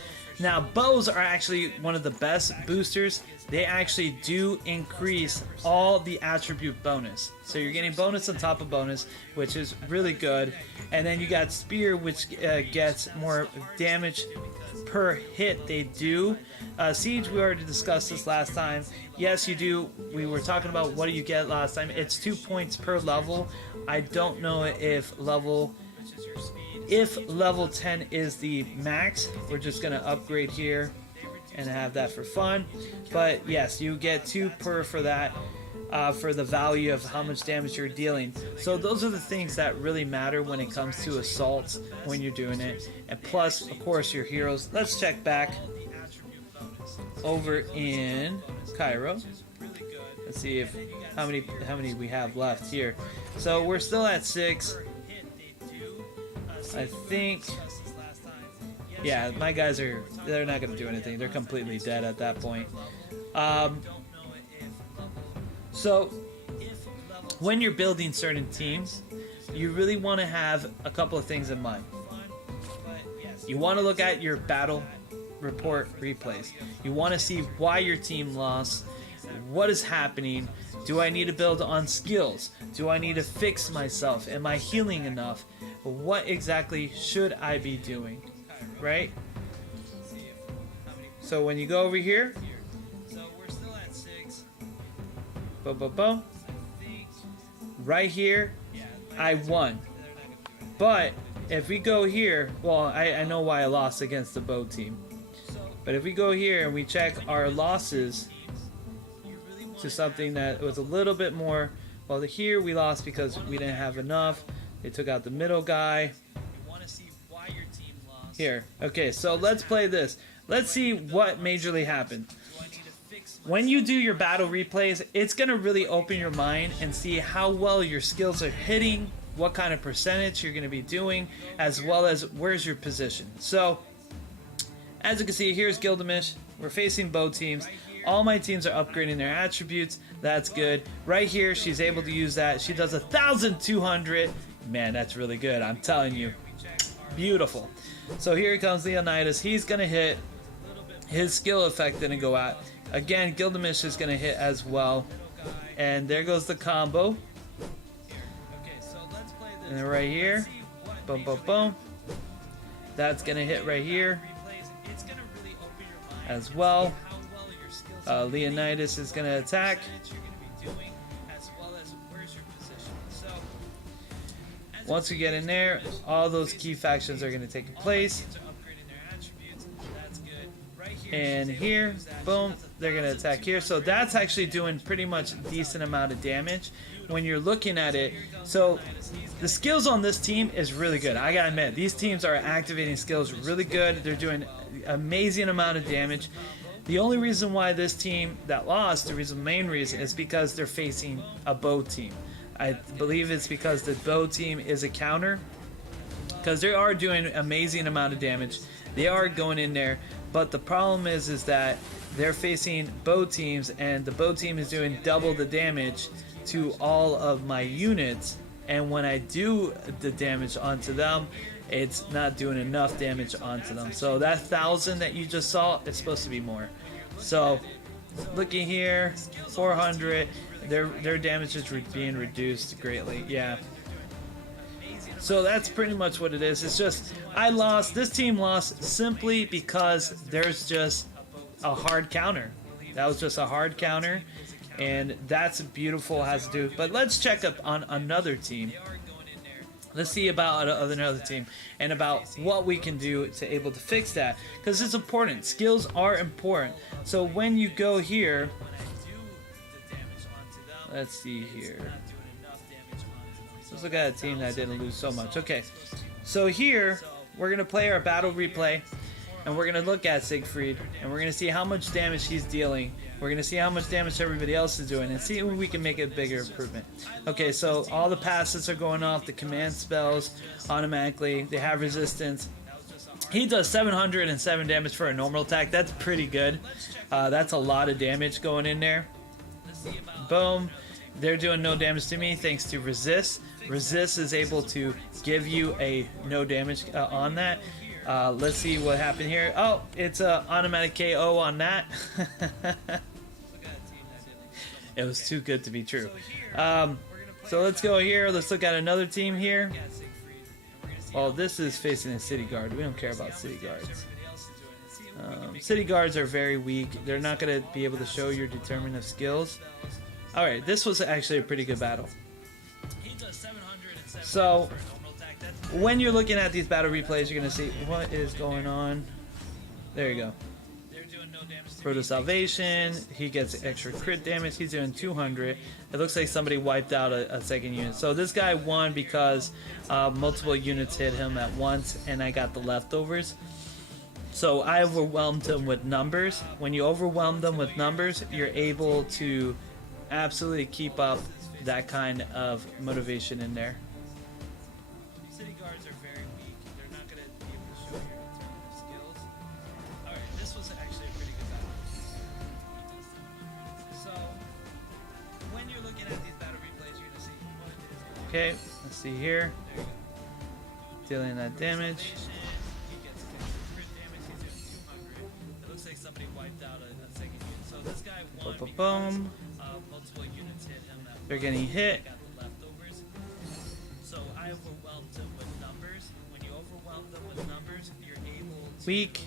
Now, bows are actually one of the best boosters. They actually do increase all the attribute bonus. So you're getting bonus on top of bonus, which is really good. And then you got spear, which gets more damage per hit they do. Siege, we already discussed this last time. Yes, you do. We were talking about what do you get last time. It's 2 points per level. I don't know if level 10 is the max. We're just going to upgrade here and have that for fun. But yes, you get 2 per for that, for the value of how much damage you're dealing. So those are the things that really matter when it comes to assaults when you're doing it. And plus, of course, your heroes. Let's check back over in Cairo. Let's see if how many we have left here. So we're still at 6. I think, yeah, my guys they're not going to do anything. They're completely dead at that point. So when you're building certain teams, you really want to have a couple of things in mind. You want to look at your battle report replays. You want to see why your team lost, what is happening. Do I need to build on skills? Do I need to fix myself? Am I healing enough? What exactly should I be doing, right? So when you go over here, boom, boom, boom, right here, I won. But if we go here, well, I know why I lost against the bow team. But if we go here and we check our losses to something that was a little bit more, well, here we lost because we didn't have enough. They took out the middle guy. Here. Okay, so let's play this. Let's see what majorly happened. When you do your battle replays, it's going to really open your mind and see how well your skills are hitting, what kind of percentage you're going to be doing, as well as where's your position. So, as you can see, here's Gilgamesh. We're facing bow teams. All my teams are upgrading their attributes. That's good. Right here, she's able to use that. She does 1,200. Man, that's really good. I'm telling you. Beautiful. So here comes Leonidas. He's going to hit. His skill effect didn't go out. Again, Gilgamesh is going to hit as well. And there goes the combo. And then right here. Boom, boom, boom. That's going to hit right here as well. Leonidas is going to attack. Once we get in there, all those key factions are going to take place. And here, boom, they're going to attack here. So that's actually doing pretty much a decent amount of damage when you're looking at it. So the skills on this team is really good. I gotta admit, these teams are activating skills really good. They're doing amazing amount of damage. The only reason why this team that lost, the main reason, is because they're facing a bow team. I believe it's because the bow team is a counter, because they are doing amazing amount of damage. They are going in there, but the problem is that they're facing bow teams, and the bow team is doing double the damage to all of my units. And when I do the damage onto them, it's not doing enough damage onto them. So that 1,000 that you just saw is supposed to be more. So looking here, 400. their damage is being reduced greatly. Yeah. So that's pretty much what it is. It's just I lost. This team lost simply because there's just a hard counter. That was just a hard counter, and that's beautiful. Has to do. But let's check up on another team. Let's see about another team and about what we can do to able to fix that, because it's important. Skills are important. So when you go here, let's see here. Let's look at a team that didn't lose so much. Okay, so here we're gonna play our battle replay, and we're gonna look at Siegfried, and we're gonna see how much damage he's dealing. We're gonna see how much damage everybody else is doing, and see if we can make a bigger improvement. Okay, so all the passes are going off. The command spells automatically. They have resistance. He does 707 damage for a normal attack. That's pretty good. That's a lot of damage going in there. Boom. They're doing no damage to me thanks to resist. Resist is able to give you a no damage on that. Let's see what happened here. Oh, it's a automatic KO on that. It was too good to be true. So let's go here. Let's look at another team here. Well, this is facing a city guard. We don't care about city guards. City guards are very weak. They're not going to be able to show your determinative skills. Alright, this was actually a pretty good battle. So, when you're looking at these battle replays, you're going to see what is going on. There you go. Proto Salvation, he gets extra crit damage. He's doing 200. It looks like somebody wiped out a second unit. So this guy won because multiple units hit him at once, and I got the leftovers. So I overwhelmed him with numbers. When you overwhelm them with numbers, you're able to absolutely keep up that kind of motivation in there. City guards are very weak. They're not going to be able to show your determinative skills. Alright, this was actually a pretty good battle. So, when you're looking at these battle replays, you're going to see what it is. Okay, let's see here. There you go. Dealing that damage. He gets crit damage. He's doing 200. It looks like somebody wiped out a second unit. So this guy won because multiple units hit him. They're getting hit. Got the leftovers. So I overwhelmed them with numbers. When you overwhelm them with numbers, you're able to weak.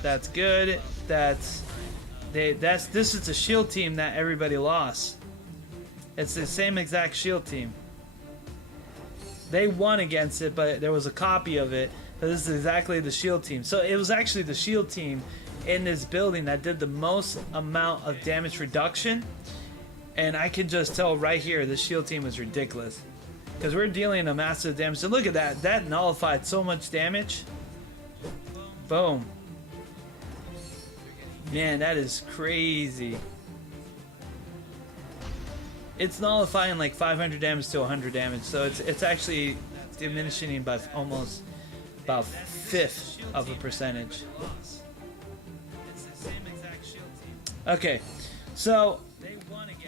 That's good. This is the shield team that everybody lost. It's the same exact shield team. They won against it, but there was a copy of it. But this is exactly the shield team. So it was actually the shield team in this building that did the most amount of damage reduction. And I can just tell right here, the shield team was ridiculous. Because we're dealing a massive damage. So look at that. That nullified so much damage. Boom. Man, that is crazy. It's nullifying like 500 damage to 100 damage. So it's actually diminishing by almost about 1/5 of a percentage. Okay, so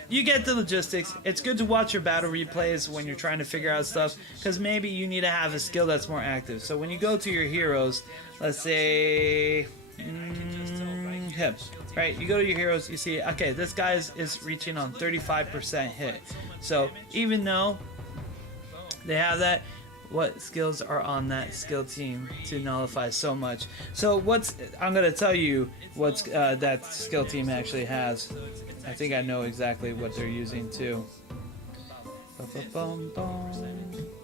you get the logistics. It's good to watch your battle replays when you're trying to figure out stuff, because maybe you need to have a skill that's more active. So when you go to your heroes, let's say him, right? You go to your heroes, you see, okay, this guy is reaching on 35% hit. So even though they have that, what skills are on that skill team to nullify so much? So I'm gonna tell you what's that skill team actually has. I think I know exactly what they're using too.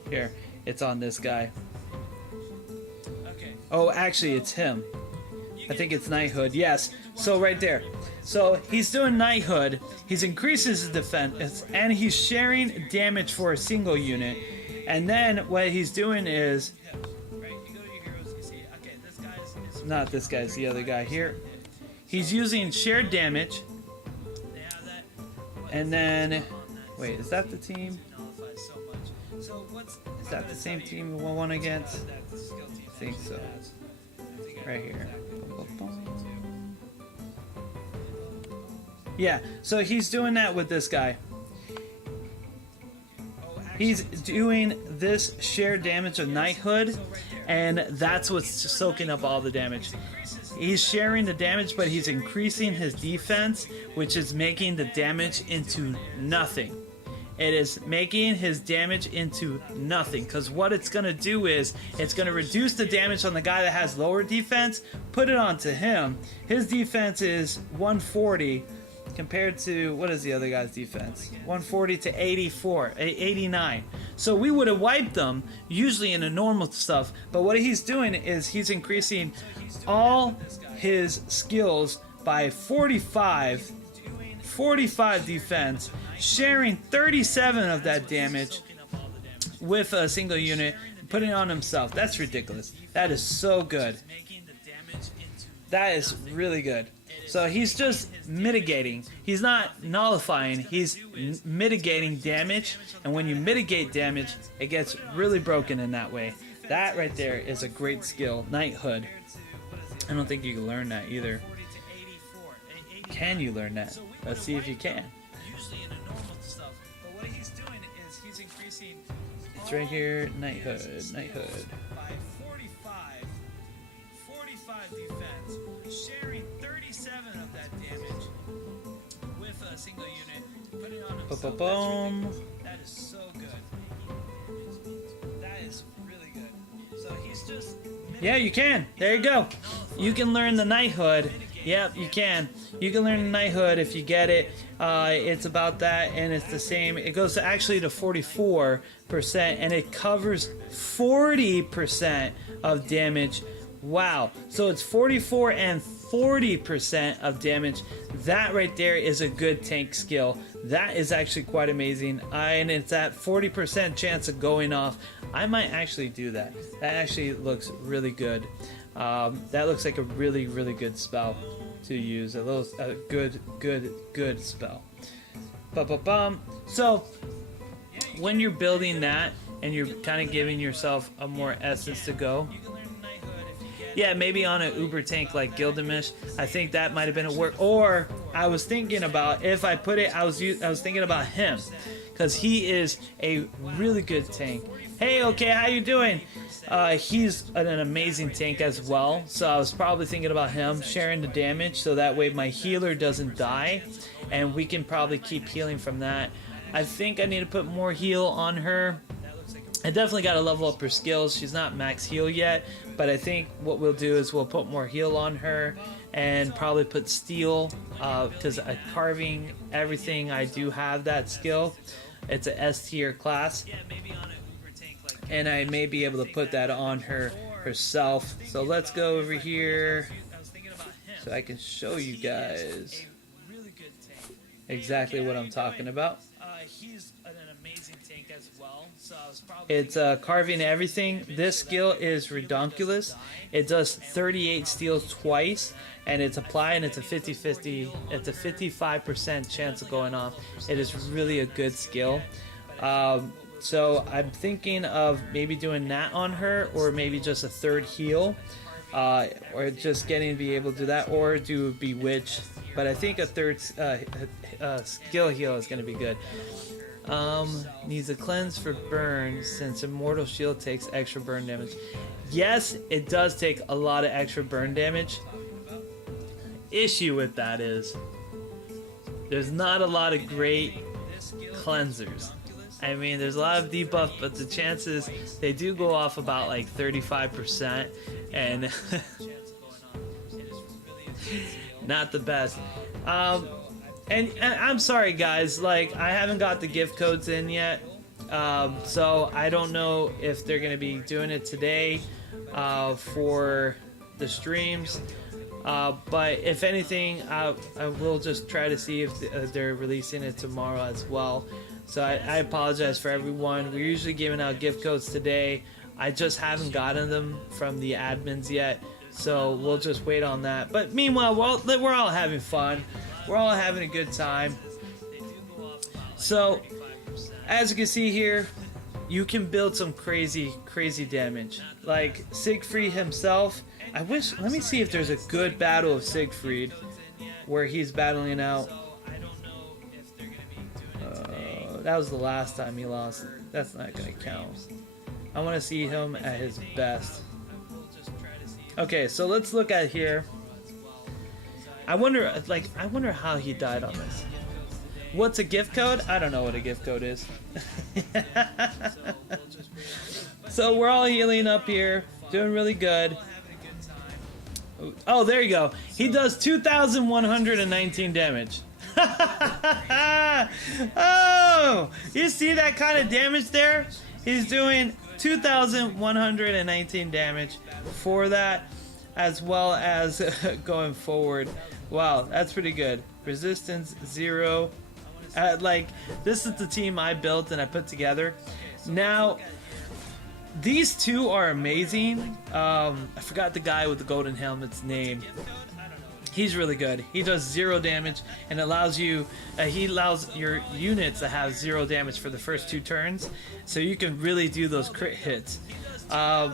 Here, it's on this guy. Oh, actually, it's him. I think it's Knighthood. Yes. So right there. So he's doing Knighthood. He's increases his defense, and he's sharing damage for a single unit. And then what he's doing is, not this guy, it's the other guy here. He's using shared damage. And then, wait, is that the team? Is that the same team we won against? I think so. Right here. Yeah, so he's doing that with this guy. He's doing this shared damage of Knighthood, and that's what's soaking up all the damage. he's sharing the damage, but he's increasing his defense, which is making the damage into nothing. It is making his damage into nothing, because what it's going to do is it's going to reduce the damage on the guy that has lower defense, put it onto him. His defense is 140 compared to, what is the other guy's defense? 140 to 89. So we would have wiped them usually in the normal stuff, but what he's doing is he's increasing all his skills by 45 defense, sharing 37 of that damage with a single unit, putting it on himself. That's ridiculous. That is so good. That is really good. So he's just mitigating. He's not nullifying. He's mitigating damage. And when you mitigate damage, it gets really broken in that way. That right there is a great skill. Knighthood. I don't think you can learn that either. Can you learn that? Let's see if you can. It's right here. Knighthood. Knighthood. By 45 defense, sharing 37 of that damage with a single unit, putting it on himself. Boom. That is so good. That is really good. So he's just... Yeah, you can. There you go. You can learn the knighthood. Yep, you can. You can learn the knighthood if you get it. It's about that, and it's the same. It goes actually to 44%, and it covers 40% of damage. Wow. So it's 44 and 40% of damage. That right there is a good tank skill. That is actually quite amazing. And it's at 40% chance of going off. I might actually do that. That actually looks really good. That looks like a really, really good spell to use. A good spell. So when you're building that and you're kind of giving yourself a more essence to go, yeah, maybe on an Uber tank like Gilgamesh, I think that might have been a work. Or I was thinking about, if I put it, I was thinking about him, because he is a really good tank. Hey, okay, how you doing? He's an amazing tank as well, so I was probably thinking about him sharing the damage, so that way my healer doesn't die, and we can probably keep healing from that. I think I need to put more heal on her. I definitely got to level up her skills. She's not max heal yet, but I think what we'll do is we'll put more heal on her and probably put steel, because carving everything, I do have that skill. It's a S tier class, and I may be able to put that on her herself. So let's go over here so I can show you guys exactly what I'm talking about. He's an amazing tank as well. So I was probably It's carving everything. This skill is redonkulous. It does 38 steel twice, and it's applying. It's a 50-50. It's a 55% chance of going off. It is really a good skill. So I'm thinking of maybe doing that on her, or maybe just a third heal, or just getting to be able to do that, or do Bewitch. But I think a third skill heal is going to be good. Needs a cleanse for burn, since Immortal Shield takes extra burn damage. Yes, it does take a lot of extra burn damage. Issue with that is there's not a lot of great cleansers. I mean, there's a lot of debuff, but the chances, they do go off about like 35%, and not the best. And I'm sorry guys, like, I haven't got the gift codes in yet, so I don't know if they're gonna be doing it today for the streams, but if anything, I will just try to see if they're releasing it tomorrow as well. So I apologize for everyone. We're usually giving out gift codes today. I just haven't gotten them from the admins yet, so we'll just wait on that. But meanwhile, we're all having fun. We're all having a good time. So, as you can see here, you can build some crazy damage. Like Siegfried himself. Let me see if there's a good battle of Siegfried where he's battling out. That was the last time he lost. That's not gonna count. I want to see him at his best. Okay, so let's look at here. I wonder, like, I wonder how he died on this. What's a gift code? I don't know what a gift code is. So we're all healing up here, doing really good. Oh, there you go. He does 2,119 damage. Oh, you see that kind of damage there? He's doing 2,119 damage for that, as well as going forward. Wow, that's pretty good. Resistance 0. Like, this is the team I built and I put together. Now, these two are amazing. I forgot the guy with the golden helmet's name. He's really good. He does 0 damage and allows you. He allows your units to have 0 damage for the first 2 turns, so you can really do those crit hits. I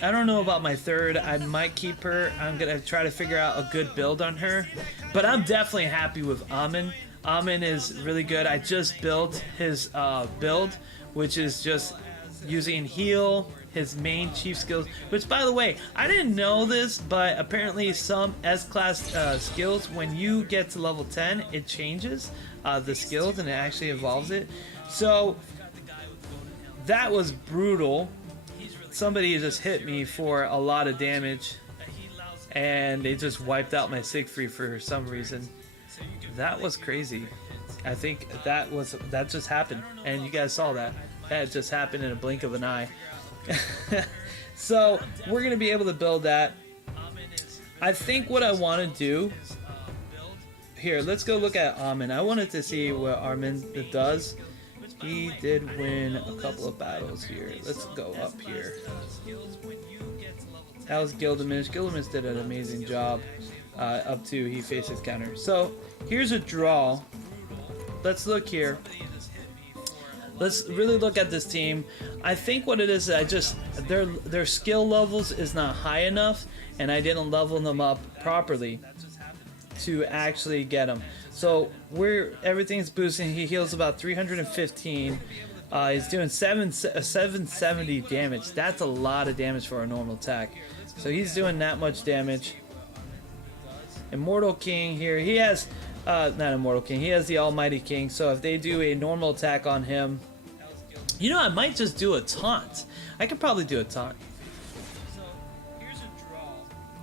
don't know about my third. I might keep her. I'm gonna try to figure out a good build on her, but I'm definitely happy with Amin. Amin is really good. I just built his build, which is just using heal, his main chief skills, which, by the way, I didn't know this, but apparently some S-class skills, when you get to level 10, it changes the skills and it actually evolves it. So that was brutal. Somebody just hit me for a lot of damage and they just wiped out my Siegfried for some reason. That was crazy. I think that just happened, and you guys saw that. That just happened in a blink of an eye. So we're gonna be able to build that. I think what I want to do here, let's go look at Amin. I wanted to see what Armin does. He did win a couple of battles here. Let's go up here. That was Gilgamesh. Gilgamesh did an amazing job up to he faced his counter. So here's a draw. Let's look here. Let's really look at this team. I think what it is, their skill levels is not high enough, and I didn't level them up properly to actually get them. So everything's boosting. He heals about 315. He's doing 770 damage. That's a lot of damage for a normal attack. So he's doing that much damage. Immortal King here. He has not Immortal King. He has the Almighty King. So if they do a normal attack on him, you know, I might just do a taunt. I could probably do a taunt.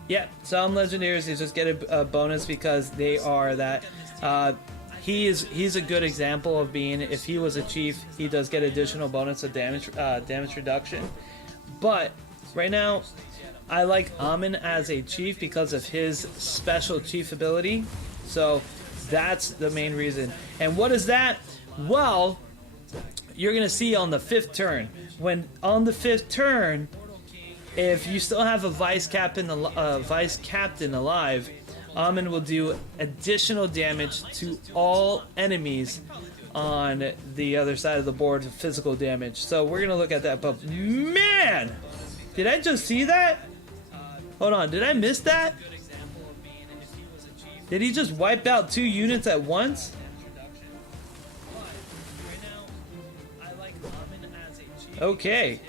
Yeah, some legendaries, they just get a bonus because they are that. He's a good example of being, if he was a chief, he does get additional bonus of damage reduction. But right now, I like Amin as a chief because of his special chief ability. So that's the main reason. And what is that? Well, you're gonna see on the 5th turn. When on the 5th turn, if you still have a vice captain alive, Amin will do additional damage to all enemies on the other side of the board of physical damage. So we're gonna look at that. But man, did I just see that? Hold on, did I miss that? Did he just wipe out 2 units at once? Okay.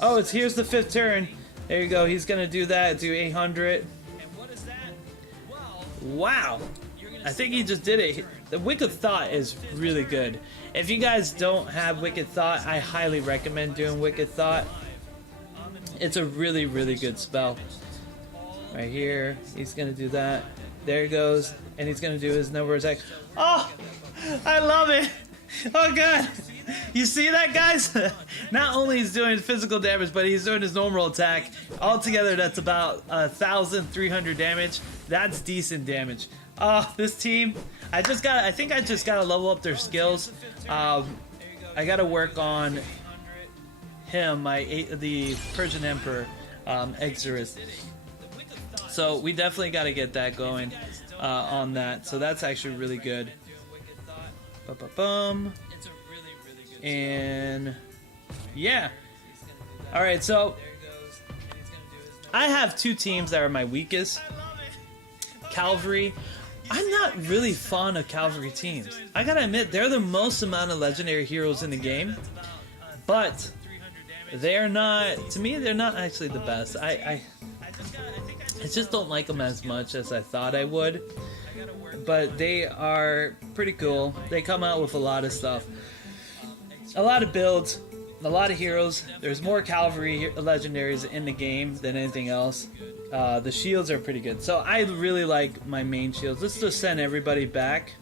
Oh, here's the 5th turn. There you go. He's gonna do that. Do 800. Wow. I think he just did it. The Wicked Thought is really good. If you guys don't have Wicked Thought, I highly recommend doing Wicked Thought. It's a really, really good spell. Right here. He's gonna do that. There he goes. And he's gonna do his number attack. Oh! I love it! Oh god! You see that, guys? Not only he's doing physical damage, but he's doing his normal attack. Altogether, that's about 1,300 damage. That's decent damage. Oh, this team. I think I just gotta level up their skills. I gotta work on him, the Persian Emperor, Exorist. So we definitely gotta get that going on that. So that's actually really good. Ba-ba-bum. And yeah. Alright, so I have 2 teams that are my weakest. Cavalry. I'm not really fond of cavalry teams. I gotta admit, they're the most amount of legendary heroes in the game. But they're not, to me, they're not actually the best. I just don't like them as much as I thought I would, but they are pretty cool. They come out with a lot of stuff, a lot of builds, a lot of heroes. There's more cavalry legendaries in the game than anything else. The shields are pretty good, so I really like my main shields. Let's just send everybody back,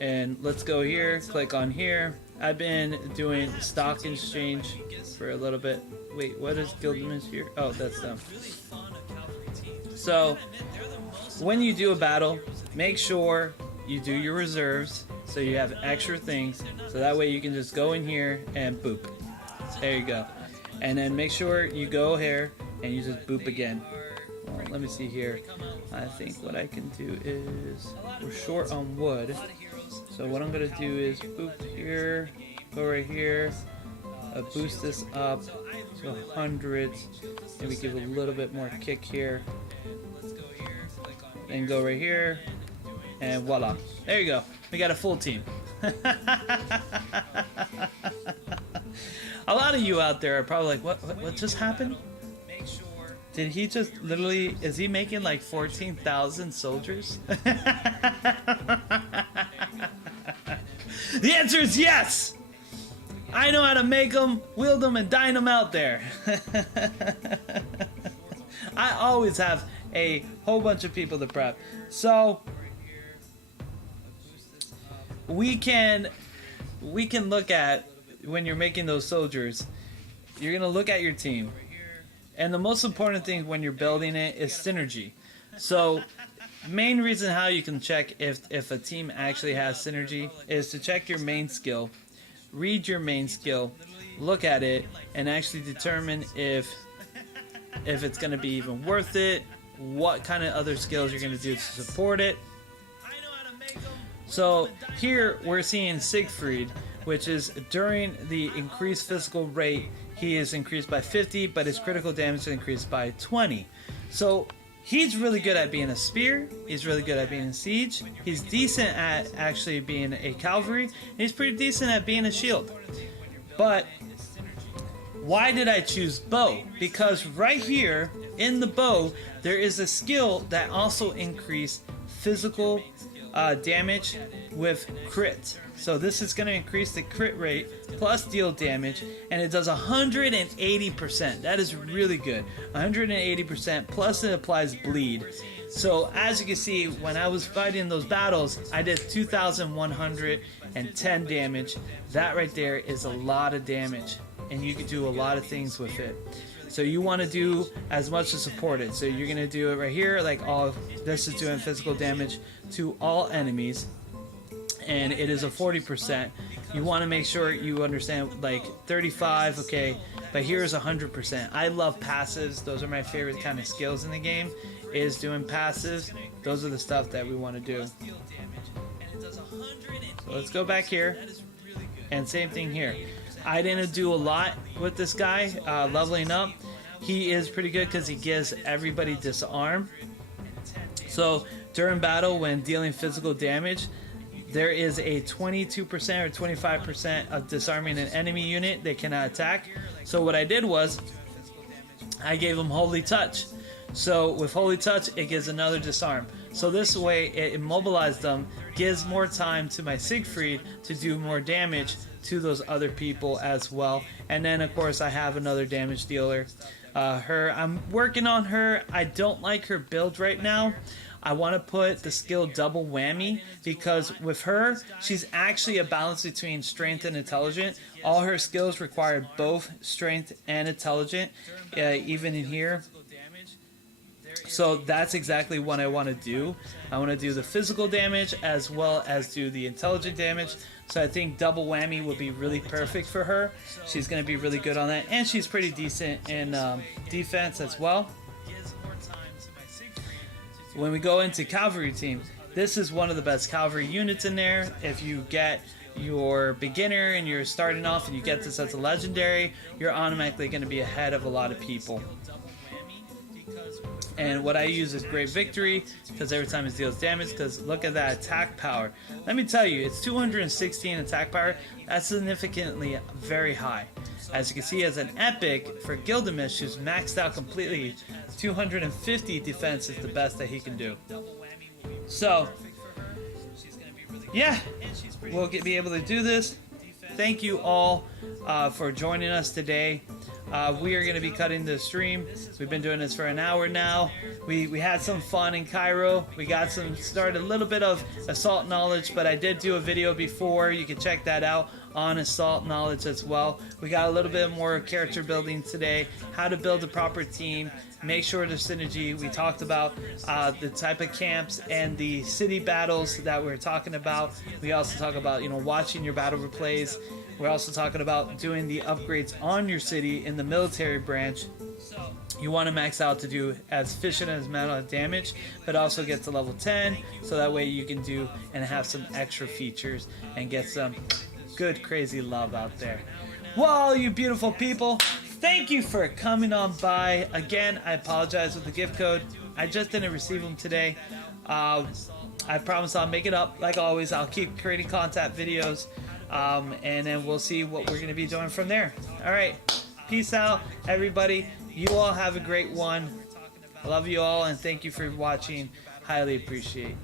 and let's go here, click on here. I've been doing stock exchange for a little bit. Wait, what is Gilgamesh here? Oh, that's them. So when you do a battle, make sure you do your reserves so you have extra things, so that way you can just go in here and boop. There you go. And then make sure you go here and you just boop again. Well, let me see here. I think what I can do is, we're short on wood, so what I'm gonna do is boop here, go right here, boost this up to 100, maybe give a little bit more kick here, then go right here, and voila, there you go, we got a full team. A lot of you out there are probably like, what just happened? Did he just literally, is he making like 14,000 soldiers? The answer is yes! I know how to make them, wield them, and dine them out there. I always have a whole bunch of people to prep. So, we can look at, when you're making those soldiers, you're going to look at your team. And the most important thing when you're building it is synergy. So, main reason how you can check if a team actually has synergy is to check your main skill, read your main skill, look at it, and actually determine if it's going to be even worth it, what kind of other skills you're going to do to support it. So here we're seeing Siegfried, which is during the increased physical rate, he is increased by 50, but his critical damage is increased by 20. So he's really good at being a spear, he's really good at being a siege, he's decent at actually being a cavalry, and he's pretty decent at being a shield. But why did I choose bow? Because right here in the bow, there is a skill that also increases physical damage with crit. So this is going to increase the crit rate plus deal damage, and it does 180%. That is really good. 180% plus it applies bleed. So as you can see, when I was fighting those battles, I did 2,110 damage. That right there is a lot of damage, and you can do a lot of things with it. So you want to do as much to support it. So you're going to do it right here, like all this is doing physical damage to all enemies, and it is a 40%. You want to make sure you understand, like 35, okay, but here's 100%. I love passives. Those are my favorite kind of skills in the game, is doing passives. Those are the stuff that we want to do. So let's go back here, and same thing here. I didn't do a lot with this guy leveling up. He is pretty good because he gives everybody disarm. So during battle, when dealing physical damage, there is a 22% or 25% of disarming an enemy unit they cannot attack. So what I did was I gave him Holy Touch. So with Holy Touch, it gives another disarm. So this way it immobilized them, gives more time to my Siegfried to do more damage to those other people as well. And then of course I have another damage dealer. I'm working on her. I don't like her build right now. I want to put the skill double whammy, because with her, she's actually a balance between strength and intelligent. All her skills require both strength and intelligent, even in here. So that's exactly what I want to do. I want to do the physical damage as well as do the intelligent damage. So I think double whammy would be really perfect for her. She's going to be really good on that, and she's pretty decent in defense as well. When we go into cavalry team, this is one of the best cavalry units in there. If you get your beginner and you're starting off and you get this as a legendary, you're automatically going to be ahead of a lot of people. And what I use is Great Victory, because every time it deals damage, because look at that attack power. Let me tell you, it's 216 attack power. That's significantly very high. As you can see, as an epic for Gilgamesh, who's maxed out completely, 250 defense is the best that he can do. So, yeah, we'll be able to do this. Thank you all for joining us today. We are going to be cutting the stream. We've been doing this for an hour now. We had some fun in Cairo. We got started a little bit of assault knowledge, but I did do a video before. You can check that out on assault knowledge as well. We got a little bit more character building today, how to build a proper team, make sure there's synergy. We talked about the type of camps and the city battles that we're talking about. We also talk about, watching your battle replays. We're also talking about doing the upgrades on your city in the military branch. You want to max out to do as efficient as amount of damage, but also get to level 10, so that way you can do and have some extra features and get some good crazy love out there. Well, you beautiful people, thank you for coming on by. Again, I apologize with the gift code. I just didn't receive them today. I promise I'll make it up. Like always, I'll keep creating content videos. And then we'll see what we're going to be doing from there. All right. Peace out, everybody. You all have a great one. I love you all, and thank you for watching. Highly appreciate.